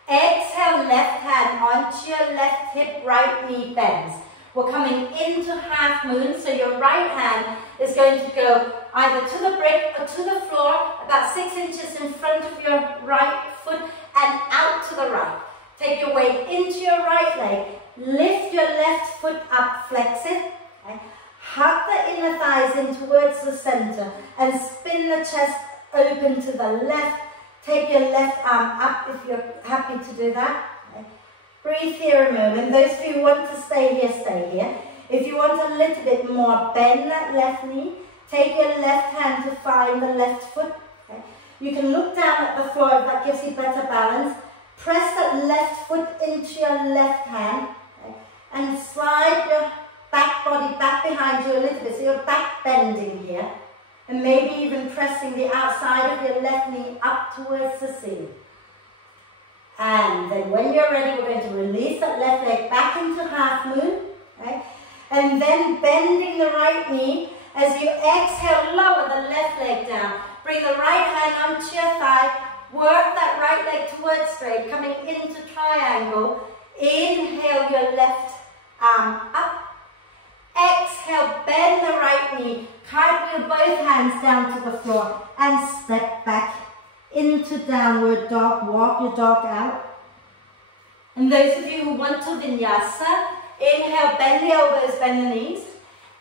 Exhale, left hand onto your left hip, right knee bends. We're coming into half moon, so your right hand is going to go either to the brick or to the floor, about 6 inches in front of your right foot and out to the right. Take your weight into your right leg, lift your left foot up, flex it. Okay. Hug the inner thighs in towards the center and spin the chest open to the left. Take your left arm up if you're happy to do that. Okay. Breathe here a moment. Those of you who want to stay here, stay here. If you want a little bit more, bend that left knee. Take your left hand to find the left foot. Okay. You can look down at the floor if that gives you better balance. Press that left foot into your left hand. Okay. And slide your back body back behind you a little bit, so you're back bending here, and maybe even pressing the outside of your left knee up towards the ceiling. And then when you're ready, we're going to release that left leg back into half moon, okay? And then bending the right knee, as you exhale, lower the left leg down. Bring the right hand onto your thigh, work that right leg towards straight, coming into triangle. Inhale your left arm up. Exhale, bend the right knee, cartwheel both hands down to the floor and step back into downward dog. Walk your dog out. And those of you who want to vinyasa, inhale, bend the elbows, bend the knees.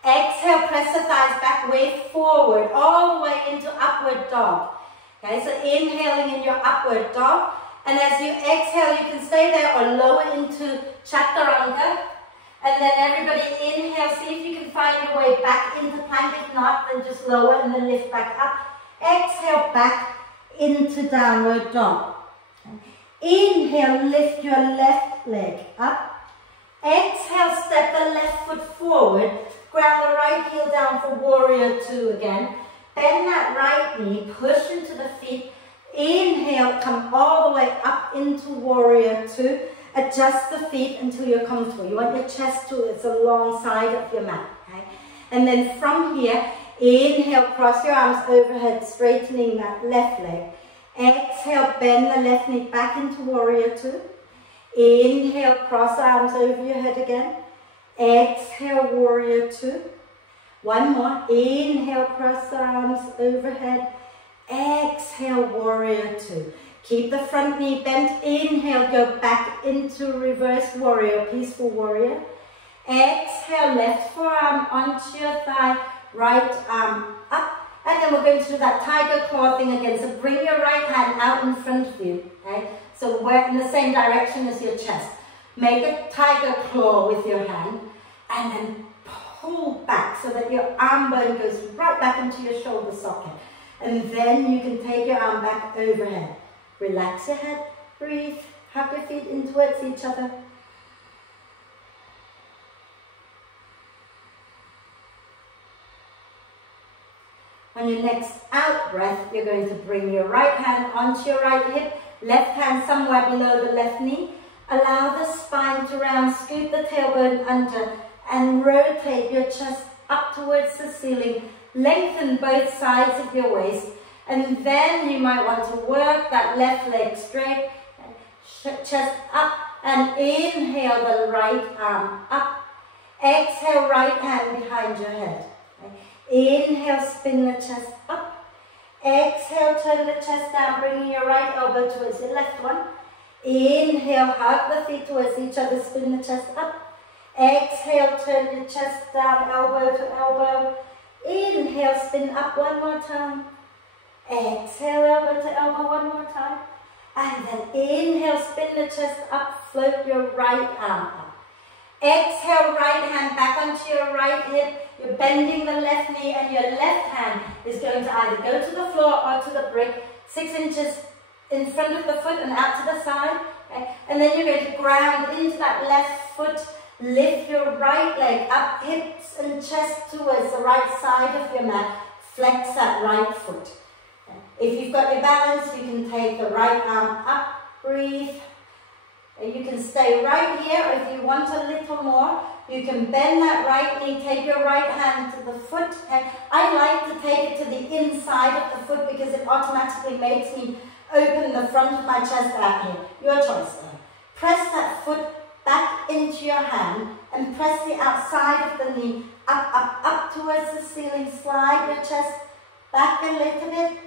Exhale, press the thighs back, way forward, all the way into upward dog. Okay, so inhaling in your upward dog. And as you exhale, you can stay there or lower into chaturanga. And then everybody inhale, see if you can find your way back into plank. If not, then just lower and then lift back up. Exhale, back into downward dog. Inhale, lift your left leg up. Exhale, step the left foot forward. Ground the right heel down for warrior two again. Bend that right knee, push into the feet. Inhale, come all the way up into warrior two. Adjust the feet until you're comfortable. You want your chest towards the long side of your mat. Okay? And then from here, inhale, cross your arms overhead, straightening that left leg. Exhale, bend the left knee back into warrior two. Inhale, cross arms over your head again. Exhale, warrior two. One more. Inhale, cross the arms overhead. Exhale, warrior two. Keep the front knee bent. Inhale, go back into reverse warrior, peaceful warrior. Exhale, left forearm onto your thigh, right arm up. And then we're going to do that tiger claw thing again. So bring your right hand out in front of you. Okay? So we're in the same direction as your chest. Make a tiger claw with your hand. And then pull back so that your arm bone goes right back into your shoulder socket. And then you can take your arm back overhead. Relax your head, breathe, Hug your feet in towards each other. On your next out breath, you're going to bring your right hand onto your right hip, left hand somewhere below the left knee. Allow the spine to round, scoop the tailbone under, and rotate your chest up towards the ceiling. Lengthen both sides of your waist, and then you might want to work that left leg straight, chest up, and inhale the right arm up. Exhale, right hand behind your head. Inhale, spin the chest up. Exhale, turn the chest down, bringing your right elbow towards your left one. Inhale, hug the feet towards each other, spin the chest up. Exhale, turn your chest down, elbow to elbow. Inhale, spin up one more time. Exhale, elbow to elbow one more time. And then inhale, spin the chest up, float your right arm up. Exhale, right hand back onto your right hip. You're bending the left knee, and your left hand is going to either go to the floor or to the brick, 6 inches in front of the foot and out to the side. Okay? And then you're going to ground into that left foot. Lift your right leg up, hips and chest towards the right side of your mat. Flex that right foot. Okay? If you've got your balance, you can take the right arm up, breathe. You can stay right here. If you want a little more, you can bend that right knee, take your right hand to the foot. And I like to take it to the inside of the foot because it automatically makes me open the front of my chest out here. Your choice though. Press that foot back into your hand and press the outside of the knee up, up, up towards the ceiling. Slide your chest back a little bit.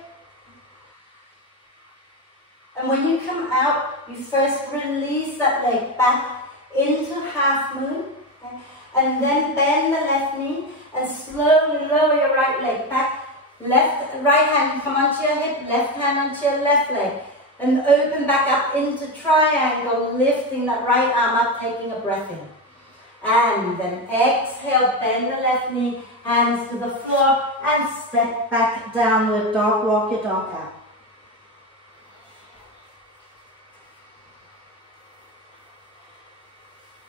And when you come out, you first release that leg back into half moon. Okay? And then bend the left knee and slowly lower your right leg back. Right hand come onto your hip, left hand onto your left leg. And open back up into triangle, lifting that right arm up, taking a breath in. And then exhale, bend the left knee, hands to the floor, and step back, downward dog, walk your dog out.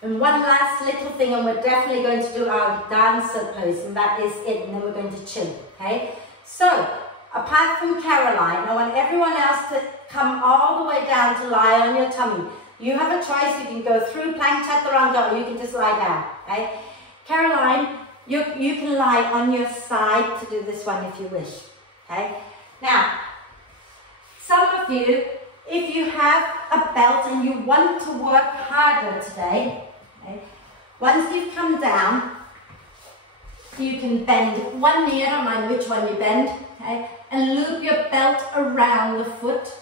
And one last little thing, and we're definitely going to do our dancer pose, and that is it, and then we're going to chill, okay? So, apart from Caroline, I want everyone else to come all the way down to lie on your tummy. You have a choice, you can go through plank chaturanga, or you can just lie down, okay? Caroline, you can lie on your side to do this one if you wish, okay? Now, some of you, if you have a belt and you want to work harder today, okay, once you've come down, you can bend one knee, I don't mind which one you bend, okay, and loop your belt around the foot,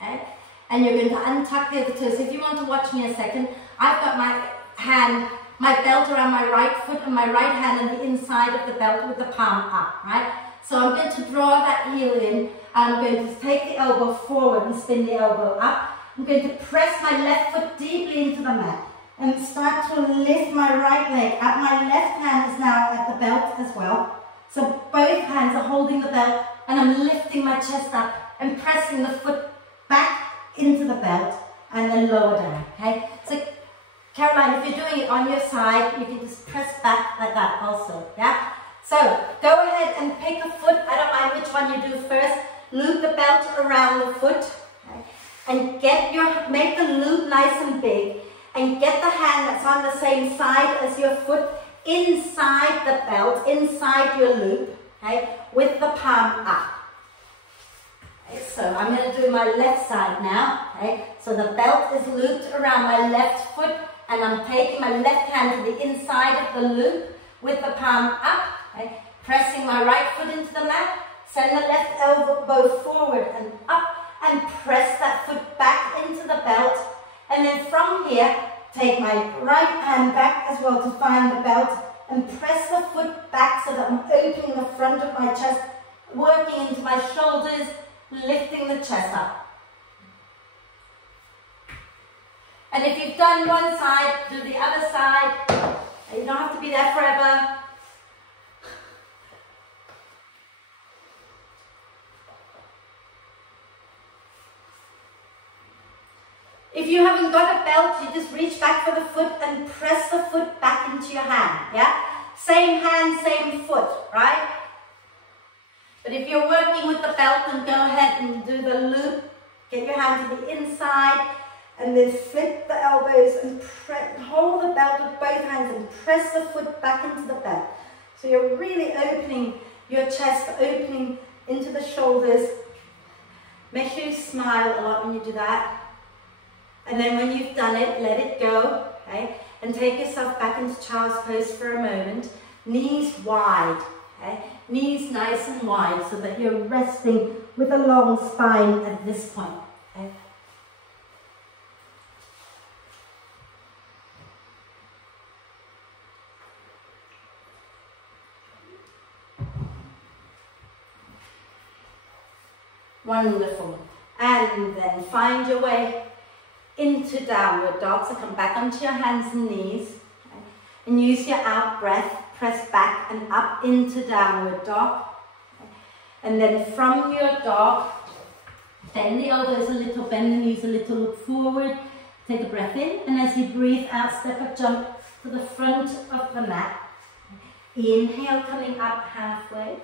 okay, and you're going to untuck the other toes. If you want to watch me a second, I've got my belt around my right foot and my right hand on the inside of the belt with the palm up, right? So I'm going to draw that heel in. I'm going to take the elbow forward and spin the elbow up. I'm going to press my left foot deeply into the mat and start to lift my right leg up. My left hand is now at the belt as well. So both hands are holding the belt and I'm lifting my chest up and pressing the foot back into the belt and then lower down, okay? So Caroline, if you're doing it on your side, you can just press back like that also, yeah? So go ahead and pick a foot. I don't mind which one you do first. Loop the belt around the foot, okay? And make the loop nice and big, and get the hand that's on the same side as your foot inside the belt, inside your loop, okay? With the palm up. Okay, so I'm going to do my left side now, okay? So the belt is looped around my left foot, and I'm taking my left hand to the inside of the loop with the palm up, okay? Pressing my right foot into the mat, send the left elbow forward and up, and press that foot back into the belt. And then from here, take my right hand back as well to find the belt, and press the foot back so that I'm opening the front of my chest, working into my shoulders, lifting the chest up. And if you've done one side, do the other side. You don't have to be there forever. If you haven't got a belt, you just reach back for the foot and press the foot back into your hand, yeah? Same hand, same foot, right? But if you're working with the belt, then go ahead and do the loop. Get your hand to the inside and then flip the elbows and hold the belt with both hands and press the foot back into the belt. So you're really opening your chest, opening into the shoulders. Make sure you smile a lot when you do that. And then when you've done it, let it go, okay? And take yourself back into child's pose for a moment. Knees wide, okay? Knees nice and wide so that you're resting with a long spine at this point, okay? Wonderful. And then find your way into downward dog. So come back onto your hands and knees, okay? And use your out breath. Press back and up into downward dog. Okay? And then from your dog, bend the elbows a little, bend the knees a little, look forward. Take a breath in, and as you breathe out, step or jump to the front of the mat. Inhale, coming up halfway.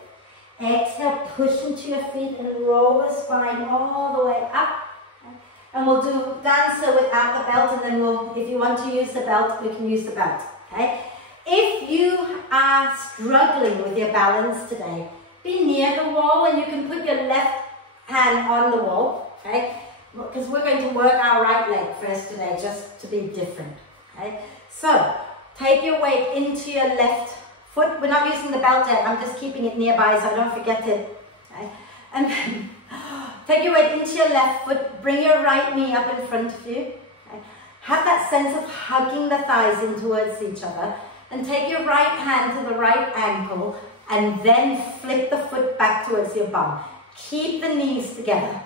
Exhale, push into your feet and roll the spine all the way up. And we'll do dancer without the belt, and then we'll, if you want to use the belt, we can use the belt, okay? If you are struggling with your balance today, be near the wall and you can put your left hand on the wall, okay? Because we're going to work our right leg first today, just to be different, okay? So, take your weight into your left foot. We're not using the belt yet, I'm just keeping it nearby so I don't forget it, okay? And then take your weight into your left foot, bring your right knee up in front of you. Okay? Have that sense of hugging the thighs in towards each other, and take your right hand to the right ankle and then flip the foot back towards your bum. Keep the knees together.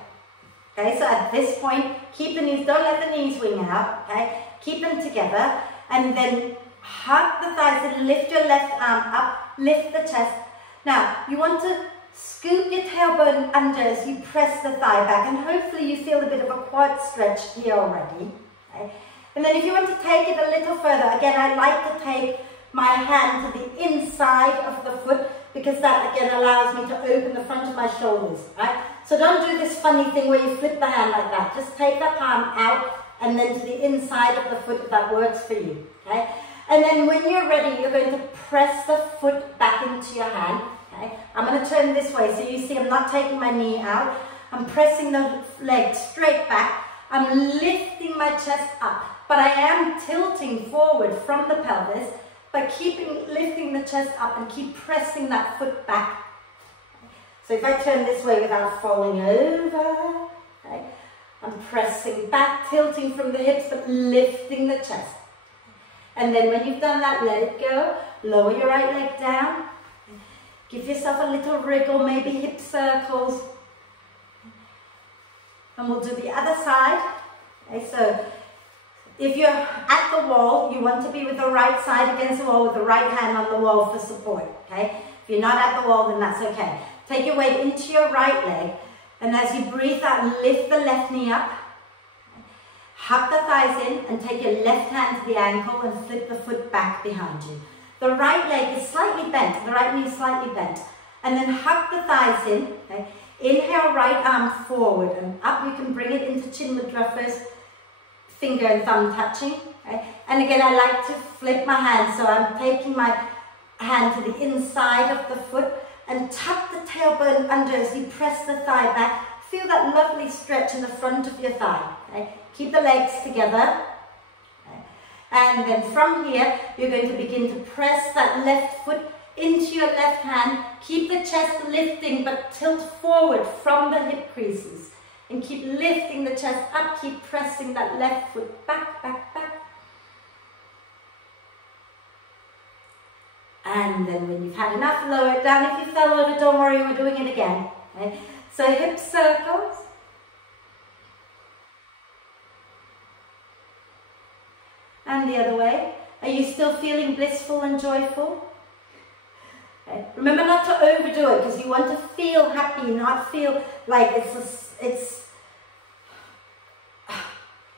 Okay, so at this point, keep the knees, don't let the knees wing out, okay? Keep them together and then hug the thighs and lift your left arm up, lift the chest. Now, you want to scoop your tailbone under as you press the thigh back, and hopefully you feel a bit of a quad stretch here already. Okay? And then if you want to take it a little further, again, I like to take my hand to the inside of the foot because that again allows me to open the front of my shoulders, right? So don't do this funny thing where you flip the hand like that. Just take the palm out and then to the inside of the foot if that works for you, okay? And then when you're ready, you're going to press the foot back into your hand. Okay? I'm going to turn this way, so you see I'm not taking my knee out. I'm pressing the leg straight back. I'm lifting my chest up, but I am tilting forward from the pelvis by lifting the chest up and keep pressing that foot back. So if I turn this way without falling over, okay, I'm pressing back, tilting from the hips, but lifting the chest. And then when you've done that, let it go. Lower your right leg down. Give yourself a little wriggle, maybe hip circles. And we'll do the other side. Okay, so if you're at the wall, you want to be with the right side against the wall with the right hand on the wall for support. Okay? If you're not at the wall, then that's okay. Take your weight into your right leg, and as you breathe out, lift the left knee up. Hug the thighs in and take your left hand to the ankle and flip the foot back behind you. The right leg is slightly bent, the right knee is slightly bent. And then hug the thighs in. Okay? Inhale, right arm forward and up. You can bring it into Chin Mudra first, finger and thumb touching. Okay? And again, I like to flip my hand. So I'm taking my hand to the inside of the foot and tuck the tailbone under as you press the thigh back. Feel that lovely stretch in the front of your thigh. Okay? Keep the legs together. Okay? And then from here, you're going to begin to press that left foot into your left hand. Keep the chest lifting, but tilt forward from the hip creases. And keep lifting the chest up. Keep pressing that left foot back, back, back. And then when you've had enough, lower it down. If you fell over, don't worry, we're doing it again. Okay? So hip circles. And the other way. Are you still feeling blissful and joyful? Okay. Remember not to overdo it, because you want to feel happy, not feel like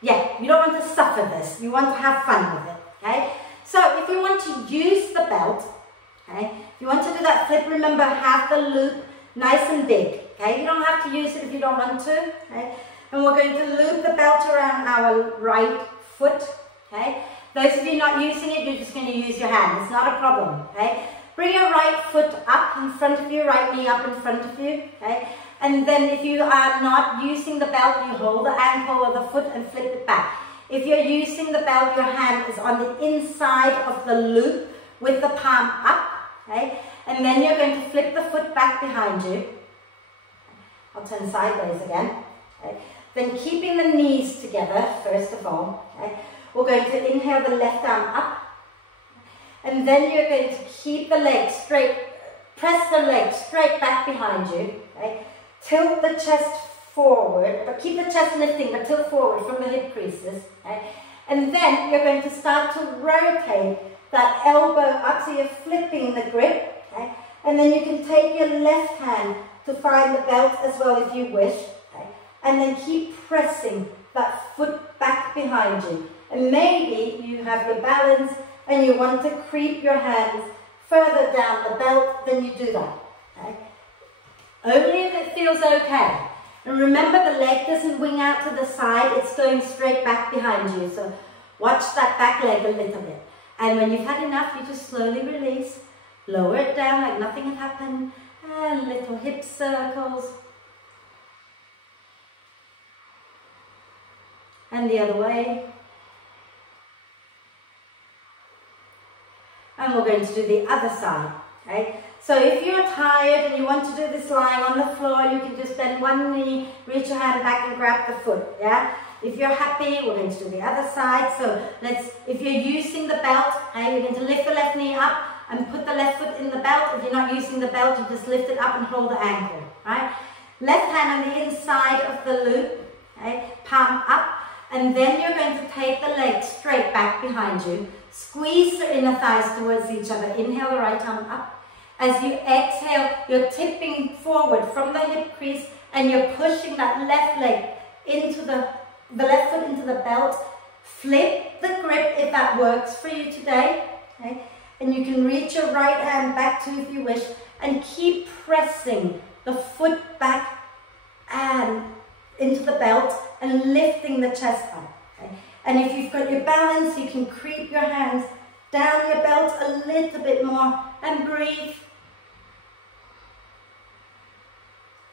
Yeah, you don't want to suffer this. You want to have fun with it, okay? So if you want to use the belt, okay, if you want to do that flip, remember, have the loop nice and big, okay? You don't have to use it if you don't want to, okay? And we're going to loop the belt around our right foot, okay? Those of you not using it, you're just going to use your hand. It's not a problem, okay? Bring your right foot up in front of you, right knee up in front of you, okay? And then if you are not using the belt, you hold the ankle or the foot and flip it back. If you're using the belt, your hand is on the inside of the loop with the palm up, okay? And then you're going to flip the foot back behind you. I'll turn sideways again, okay? Then keeping the knees together, first of all, okay? We're going to inhale the left arm up. And then you're going to keep the leg straight, press the leg straight back behind you, okay? Tilt the chest forward, but keep the chest lifting, but tilt forward from the hip creases, okay? And then you're going to start to rotate that elbow up, so you're flipping the grip, okay? And then you can take your left hand to find the belt as well if you wish, okay? And then keep pressing that foot back behind you. And maybe you have your balance and you want to creep your hands further down the belt, then you do that, okay? Only if it feels okay. And remember, the leg doesn't wing out to the side, it's going straight back behind you. So watch that back leg a little bit. And when you've had enough, you just slowly release, lower it down like nothing had happened, and little hip circles. And the other way. And we're going to do the other side, okay? So if you're tired and you want to do this lying on the floor, you can just bend one knee, reach your hand back and grab the foot, yeah? If you're happy, we're going to do the other side. So if you're using the belt, okay, you're going to lift the left knee up and put the left foot in the belt. If you're not using the belt, you just lift it up and hold the ankle, right? Left hand on the inside of the loop, okay? Palm up. And then you're going to take the leg straight back behind you. Squeeze the inner thighs towards each other. Inhale the right arm up. As you exhale, you're tipping forward from the hip crease and you're pushing that left leg into the left foot into the belt. Flip the grip if that works for you today. Okay? And you can reach your right hand back too if you wish. And keep pressing the foot back and into the belt and lifting the chest up. Okay? And if you've got your balance, you can creep your hands down your belt a little bit more and breathe.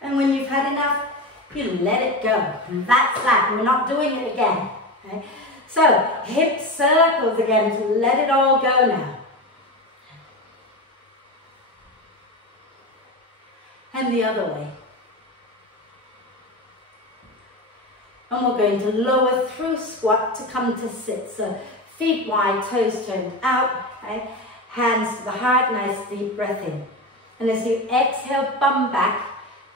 And when you've had enough, you let it go. And that's that. We're not doing it again. Okay? So, hip circles again to let it all go now. And the other way. And we're going to lower through squat to come to sit. So feet wide, toes turned out, okay? Hands to the heart, nice deep breath in. And as you exhale, bum back,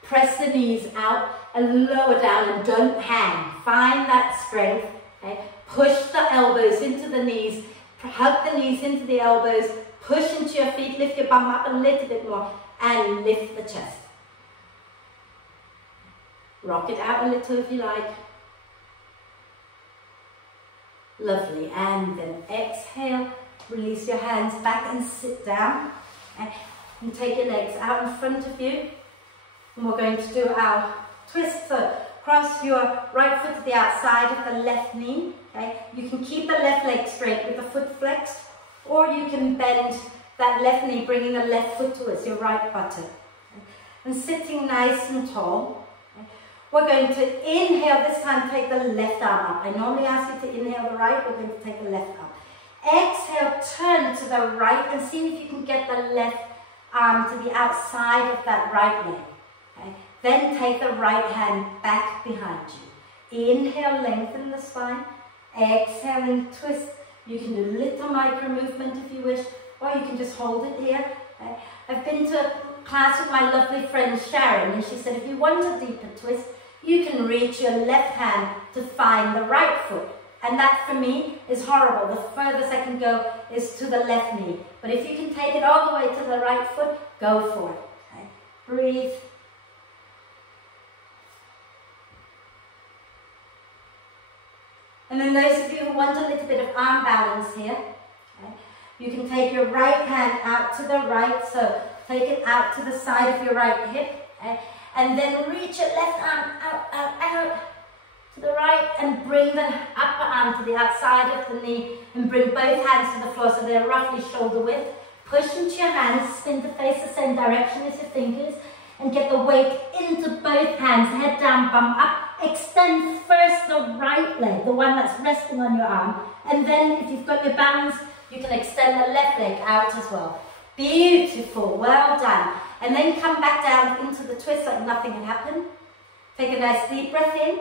press the knees out and lower down and don't hang. Find that strength, okay? Push the elbows into the knees, hug the knees into the elbows, push into your feet, lift your bum up a little bit more and lift the chest. Rock it out a little if you like. Lovely, and then exhale, release your hands back and sit down. Okay. And take your legs out in front of you. And we're going to do our twist. So cross your right foot to the outside of the left knee. Okay. You can keep the left leg straight with the foot flexed, or you can bend that left knee, bringing the left foot towards your right buttock. Okay. And sitting nice and tall. We're going to inhale, this time take the left arm up. I normally ask you to inhale the right, we're going to take the left arm. Exhale, turn to the right and see if you can get the left arm to the outside of that right leg. Okay? Then take the right hand back behind you. Inhale, lengthen the spine. Exhale and twist. You can do little micro movement if you wish, or you can just hold it here. Okay? I've been to class with my lovely friend Sharon, and she said if you want a deeper twist, you can reach your left hand to find the right foot. And that for me is horrible. The furthest I can go is to the left knee. But if you can take it all the way to the right foot, go for it. Okay? Breathe. And then those of you who want a little bit of arm balance here, okay, you can take your right hand out to the right, so take it out to the side of your right hip, okay, and then reach your left arm out to the right and bring the upper arm to the outside of the knee and bring both hands to the floor so they're roughly shoulder width. Push into your hands, spin to face the same direction as your fingers and get the weight into both hands, head down, bum up. Extend first the right leg, the one that's resting on your arm, and then if you've got your balance, you can extend the left leg out as well. Beautiful, well done. And then come back down into the twist like nothing had happened. Take a nice deep breath in,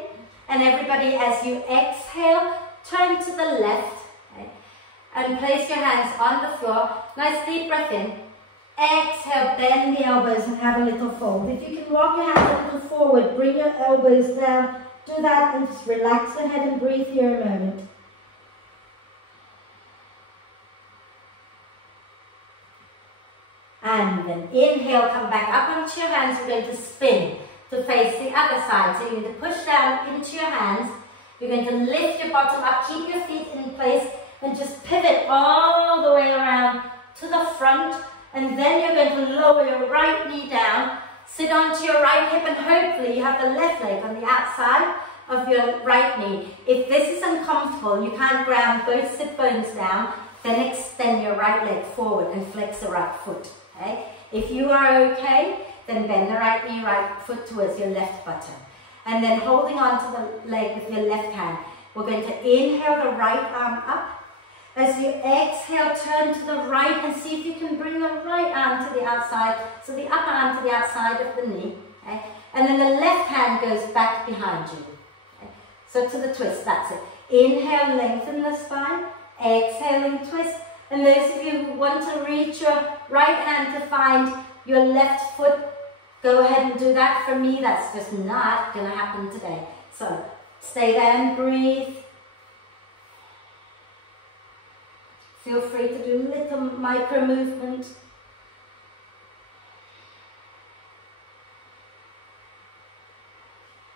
and everybody as you exhale, turn to the left, okay, and place your hands on the floor. Nice deep breath in. Exhale, bend the elbows and have a little fold. If you can walk your hands a little forward, bring your elbows down, do that and just relax your head and breathe here a moment. And then inhale, come back up onto your hands. We're going to spin to face the other side. So you're going to push down into your hands. You're going to lift your bottom up, keep your feet in place, and just pivot all the way around to the front. And then you're going to lower your right knee down, sit onto your right hip, and hopefully you have the left leg on the outside of your right knee. If this is uncomfortable, you can't ground both sit bones down, then extend your right leg forward and flex the right foot. Okay? If you are okay, then bend the right knee, right foot towards your left button. And then holding on to the leg with your left hand, we're going to inhale the right arm up. As you exhale, turn to the right and see if you can bring the right arm to the outside, so the upper arm to the outside of the knee. Okay? And then the left hand goes back behind you. Okay? So to the twist, that's it. Inhale, lengthen the spine. Exhaling, twist. And those of you who want to reach your right hand to find your left foot, go ahead and do that. For me, that's just not going to happen today. So stay there and breathe. Feel free to do little micro movement.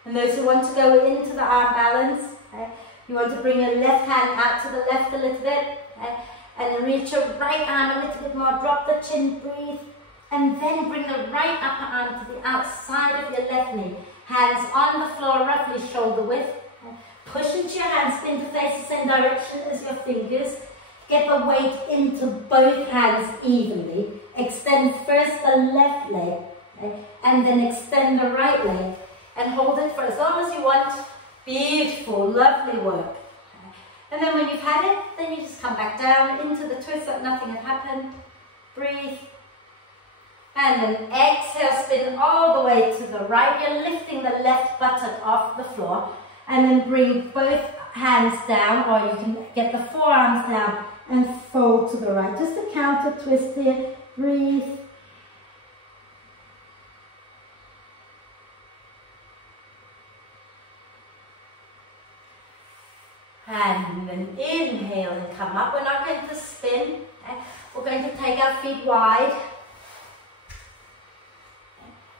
And those who want to go into the arm balance, okay, you want to bring your left hand out to the left a little bit, okay, and then reach your right arm a little bit more, drop the chin, breathe, and then bring the right upper arm to the outside of your left knee. Hands on the floor, roughly shoulder width. Okay. Push into your hands, spin to face the same direction as your fingers. Get the weight into both hands evenly. Extend first the left leg, okay, and then extend the right leg. And hold it for as long as you want. Beautiful, lovely work. Okay. And then when you've had it, then you just come back down into the twist like nothing had happened. Breathe. And then exhale, spin all the way to the right. You're lifting the left buttock off the floor. And then bring both hands down, or you can get the forearms down and fold to the right. Just a counter twist here. Breathe. And then inhale and come up. We're not going to spin. Okay? We're going to take our feet wide.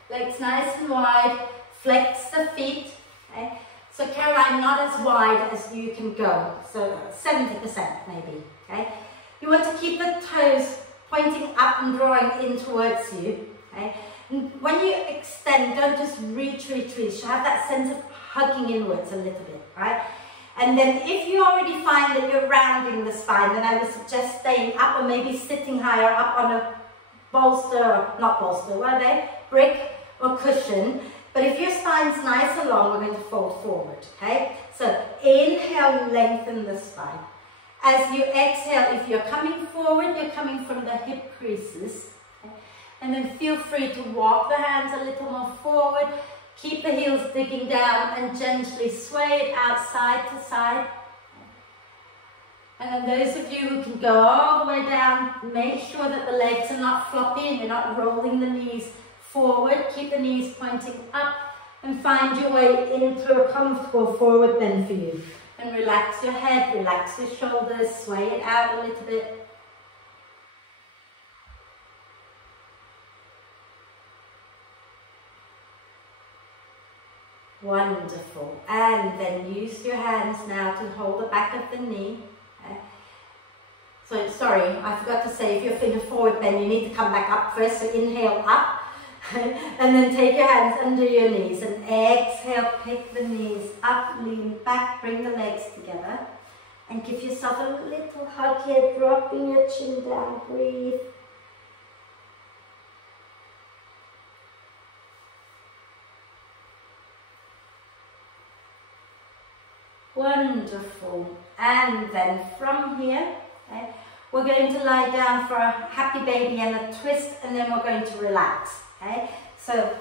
Okay? Legs nice and wide. Flex the feet. Okay? So Caroline, not as wide as you can go. So 70% maybe. Okay? You want to keep the toes pointing up and drawing in towards you. Okay? And when you extend, don't just reach. Have that sense of hugging inwards a little bit, right? And then if you already find that you're rounding the spine, then I would suggest staying up or maybe sitting higher up on a bolster, or not bolster, what are they? Brick or cushion. But if your spine's nice and long, we're going to fold forward, okay? So inhale, lengthen the spine. As you exhale, if you're coming forward, you're coming from the hip creases. Okay? And then feel free to walk the hands a little more forward. Keep the heels digging down and gently sway it out side to side. And then those of you who can go all the way down, make sure that the legs are not floppy and you're not rolling the knees forward. Keep the knees pointing up and find your way into a comfortable forward bend for you. And relax your head, relax your shoulders, sway it out a little bit. Wonderful. And then use your hands now to hold the back of the knee. So sorry, I forgot to say, if you're feeling forward bend, you need to come back up first. So inhale up, and then take your hands under your knees and exhale, pick the knees up, lean back, bring the legs together, and give yourself a little hug here, dropping your chin down, breathe. Wonderful. And then from here, we're going to lie down for a happy baby and a twist, and then we're going to relax. Okay? So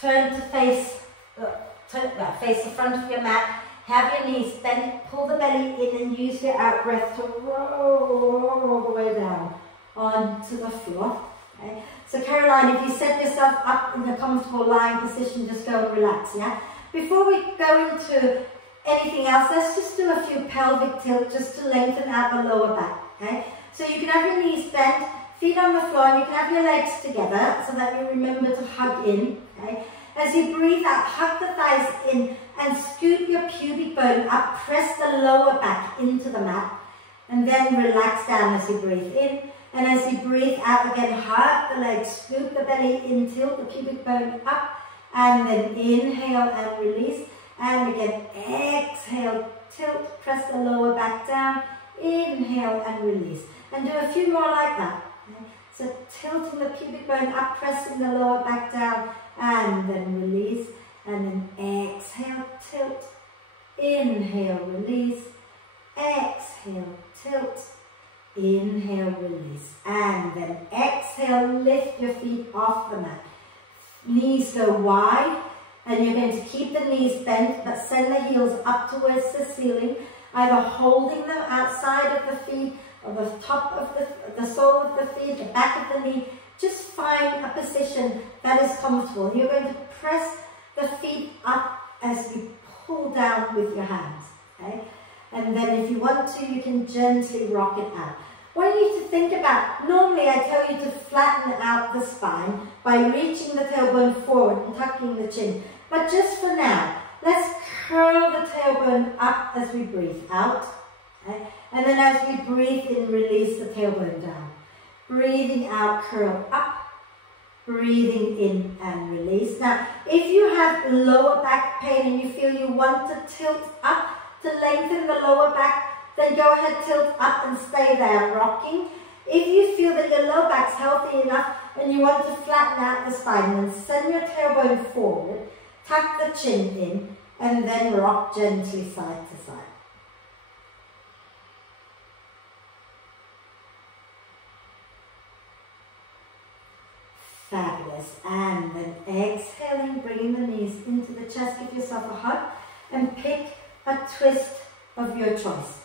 turn to face the front of your mat, have your knees bent, pull the belly in and use your out breath to roll all the way down onto the floor. Okay? So Caroline, if you set yourself up in a comfortable lying position, just go and relax, yeah? Before we go into anything else, let's just do a few pelvic tilt just to lengthen out the lower back, okay? So you can have your knees bent, feet on the floor, and you can have your legs together so that you remember to hug in, okay? As you breathe out, hug the thighs in and scoop your pubic bone up, press the lower back into the mat, and then relax down as you breathe in. And as you breathe out again, hug the legs, scoop the belly in, tilt the pubic bone up, and then inhale and release. And again, exhale, tilt, press the lower back down, inhale and release. And do a few more like that. Okay? So tilting the pubic bone up, pressing the lower back down, and then release. And then exhale, tilt, inhale, release, exhale, tilt, inhale, release. And then exhale, lift your feet off the mat. Knees go wide. And you're going to keep the knees bent, but send the heels up towards the ceiling, either holding them outside of the feet, or the top of the sole of the feet, the back of the knee. Just find a position that is comfortable. You're going to press the feet up as you pull down with your hands. Okay? And then if you want to, you can gently rock it out. What you need to think about, normally I tell you to flatten out the spine by reaching the tailbone forward and tucking the chin. But just for now, let's curl the tailbone up as we breathe out. Okay? And then as we breathe in, release the tailbone down. Breathing out, curl up. Breathing in and release. Now, if you have lower back pain and you feel you want to tilt up to lengthen the lower back, then go ahead, tilt up and stay there, rocking. If you feel that your lower back's healthy enough and you want to flatten out the spine, then send your tailbone forward, tuck the chin in, and then rock gently side to side. Fabulous. And then exhaling, bringing the knees into the chest, give yourself a hug, and pick a twist of your choice.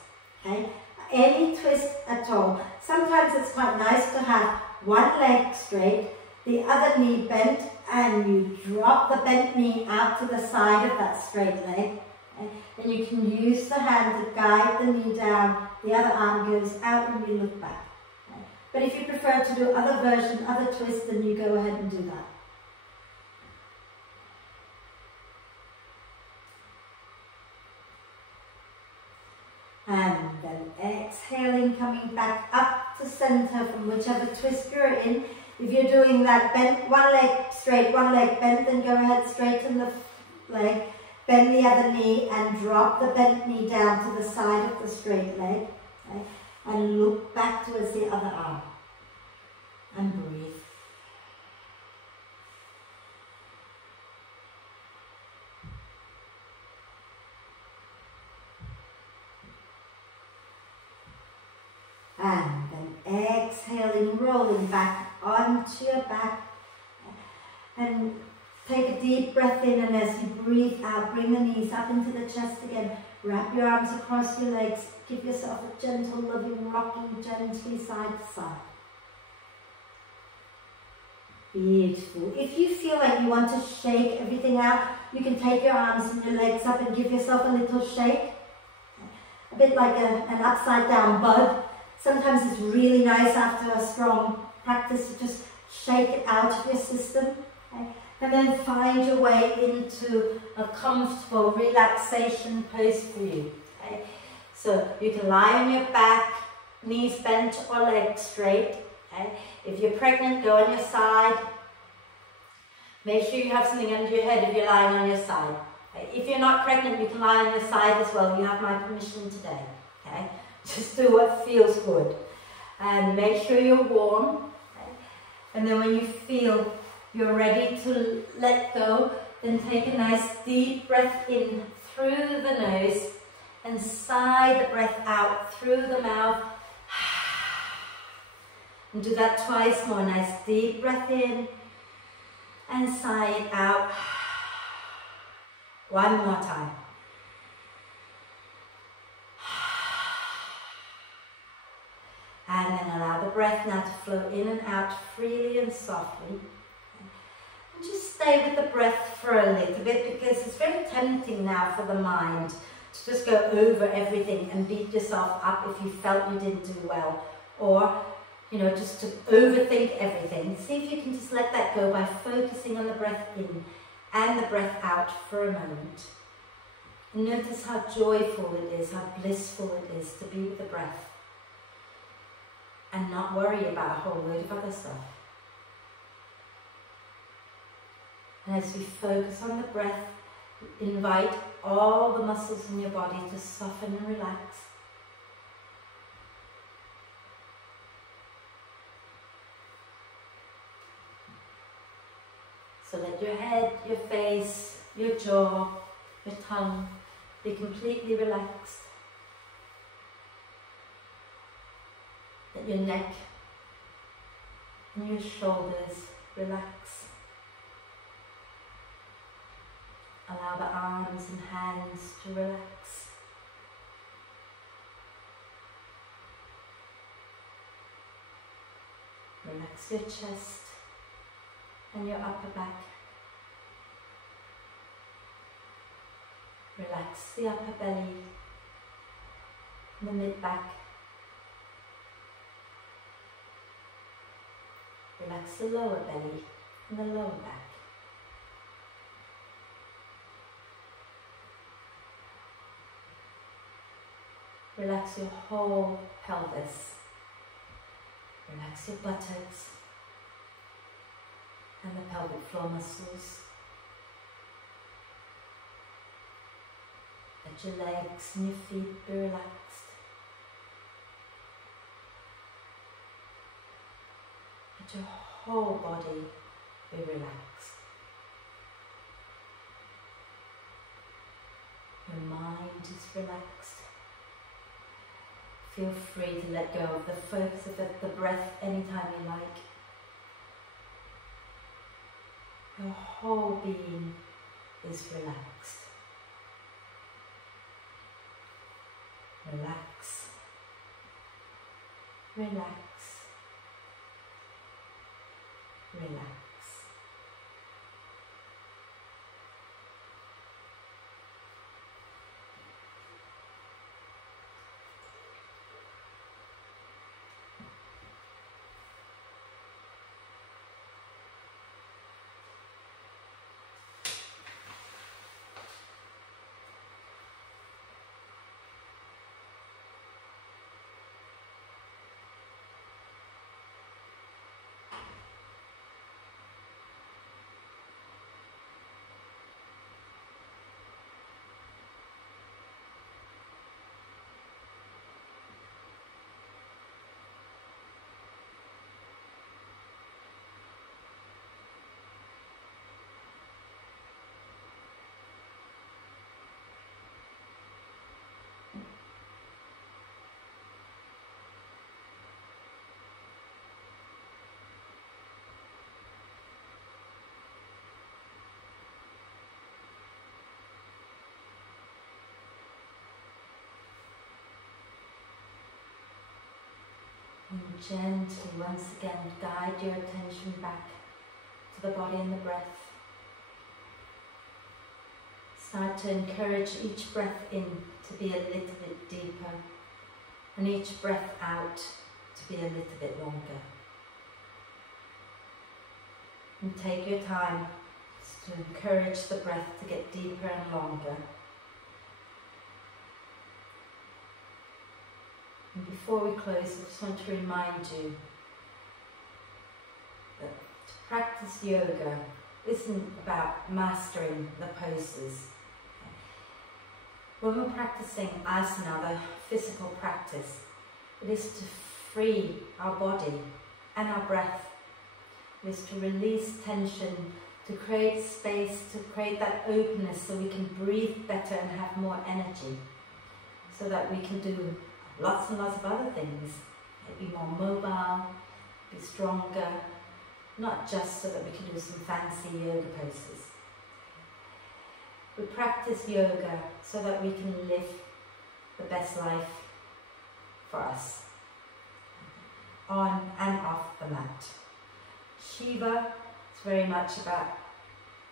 Okay? Any twist at all. Sometimes it's quite nice to have one leg straight, the other knee bent, and you drop the bent knee out to the side of that straight leg. Okay? And you can use the hand to guide the knee down, the other arm goes out and you look back. Okay? But if you prefer to do other version, other twists, then you go ahead and do that. And then exhaling, coming back up to center from whichever twist you're in. If you're doing that bent, one leg straight, one leg bent, then go ahead, straighten the leg, bend the other knee and drop the bent knee down to the side of the straight leg. Okay? And look back towards the other arm. And breathe. And then exhaling, rolling back onto your back. And take a deep breath in, and as you breathe out, bring the knees up into the chest again. Wrap your arms across your legs. Give yourself a gentle, loving, rocking gently side to side. Beautiful. If you feel like you want to shake everything out, you can take your arms and your legs up and give yourself a little shake. A bit like an upside down bug. Sometimes it's really nice after a strong practice to just shake it out of your system. Okay? And then find your way into a comfortable relaxation pose for you. Okay? So you can lie on your back, knees bent or legs straight. Okay? If you're pregnant, go on your side. Make sure you have something under your head if you're lying on your side. Okay? If you're not pregnant, you can lie on your side as well. You have my permission today. Okay? Just do what feels good. And make sure you're warm. Okay? And then when you feel you're ready to let go, then take a nice deep breath in through the nose and sigh the breath out through the mouth. And do that twice more. Nice deep breath in and sigh it out. One more time. And then allow the breath now to flow in and out freely and softly. And just stay with the breath for a little bit, because it's very tempting now for the mind to just go over everything and beat yourself up if you felt you didn't do well, or just to overthink everything. See if you can just let that go by focusing on the breath in and the breath out for a moment. And notice how joyful it is, how blissful it is to be with the breath and not worry about a whole load of other stuff. And as we focus on the breath, invite all the muscles in your body to soften and relax. So let your head, your face, your jaw, your tongue be completely relaxed. Let your neck and your shoulders relax. Allow the arms and hands to relax. Relax your chest and your upper back. Relax the upper belly and the mid-back. Relax the lower belly and the lower back. Relax your whole pelvis. Relax your buttocks and the pelvic floor muscles. Let your legs and your feet be relaxed. Let your whole body be relaxed. Your mind is relaxed. Feel free to let go of the focus of the breath anytime you like. Your whole being is relaxed. Relax. Relax. Relax. And gently, once again, guide your attention back to the body and the breath. Start to encourage each breath in to be a little bit deeper, and each breath out to be a little bit longer. And take your time Just to encourage the breath to get deeper and longer. And before we close, I just want to remind you that to practice yoga isn't about mastering the poses. When we're practicing asana, the physical practice, it is to free our body and our breath. It is to release tension, to create space, to create that openness so we can breathe better and have more energy, so that we can do lots and lots of other things. Be more mobile, be stronger, not just so that we can do some fancy yoga poses. We practice yoga so that we can live the best life for us, on and off the mat. Shiva is very much about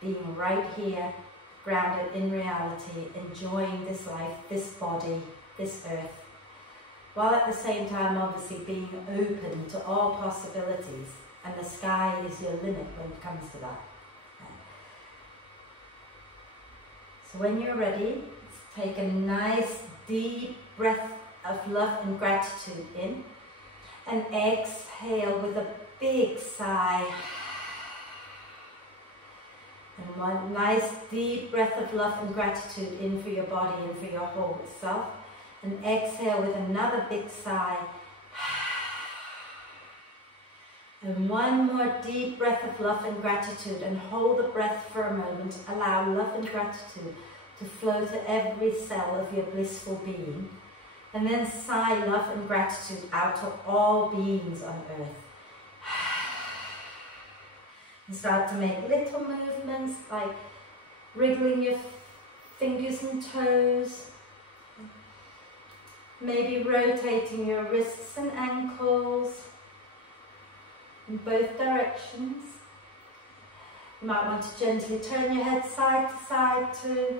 being right here, grounded in reality, enjoying this life, this body, this earth, while at the same time obviously being open to all possibilities, and the sky is your limit when it comes to that. So when you're ready, take a nice deep breath of love and gratitude in, and exhale with a big sigh. And one nice deep breath of love and gratitude in for your body and for your whole self. And exhale with another big sigh. And one more deep breath of love and gratitude, and hold the breath for a moment. Allow love and gratitude to flow to every cell of your blissful being. And then sigh love and gratitude out to all beings on earth. And start to make little movements like wriggling your fingers and toes. Maybe rotating your wrists and ankles in both directions. You might want to gently turn your head side to side too.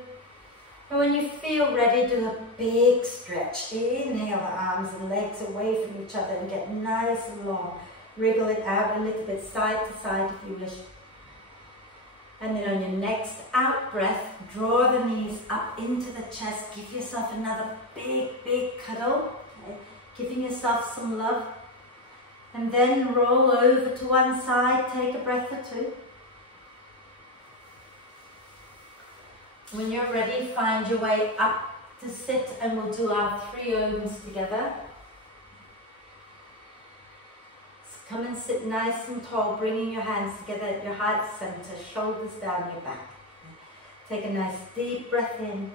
And when you feel ready, do a big stretch. Inhale the arms and legs away from each other and get nice and long. Wriggle it out a little bit side to side if you wish. And then on your next out breath, draw the knees up into the chest. Give yourself another big, big cuddle. Okay? Giving yourself some love. And then roll over to one side. Take a breath or two. When you're ready, find your way up to sit, and we'll do our 3 Oms together. So come and sit nice and tall, bringing your hands together at your heart center, shoulders down your back. Take a nice deep breath in.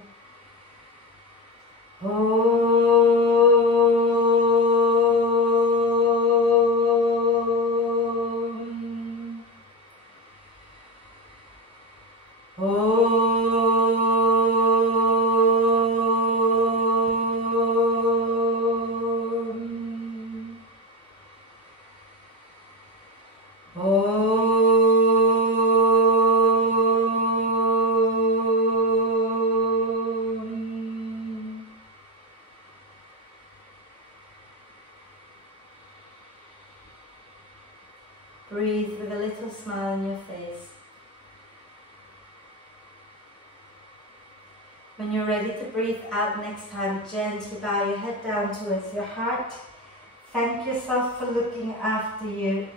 Breathe with a little smile on your face. When you're ready to breathe out next time, gently bow your head down towards your heart. Thank yourself for looking after you.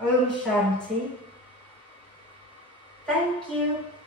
Om Shanti. Thank you.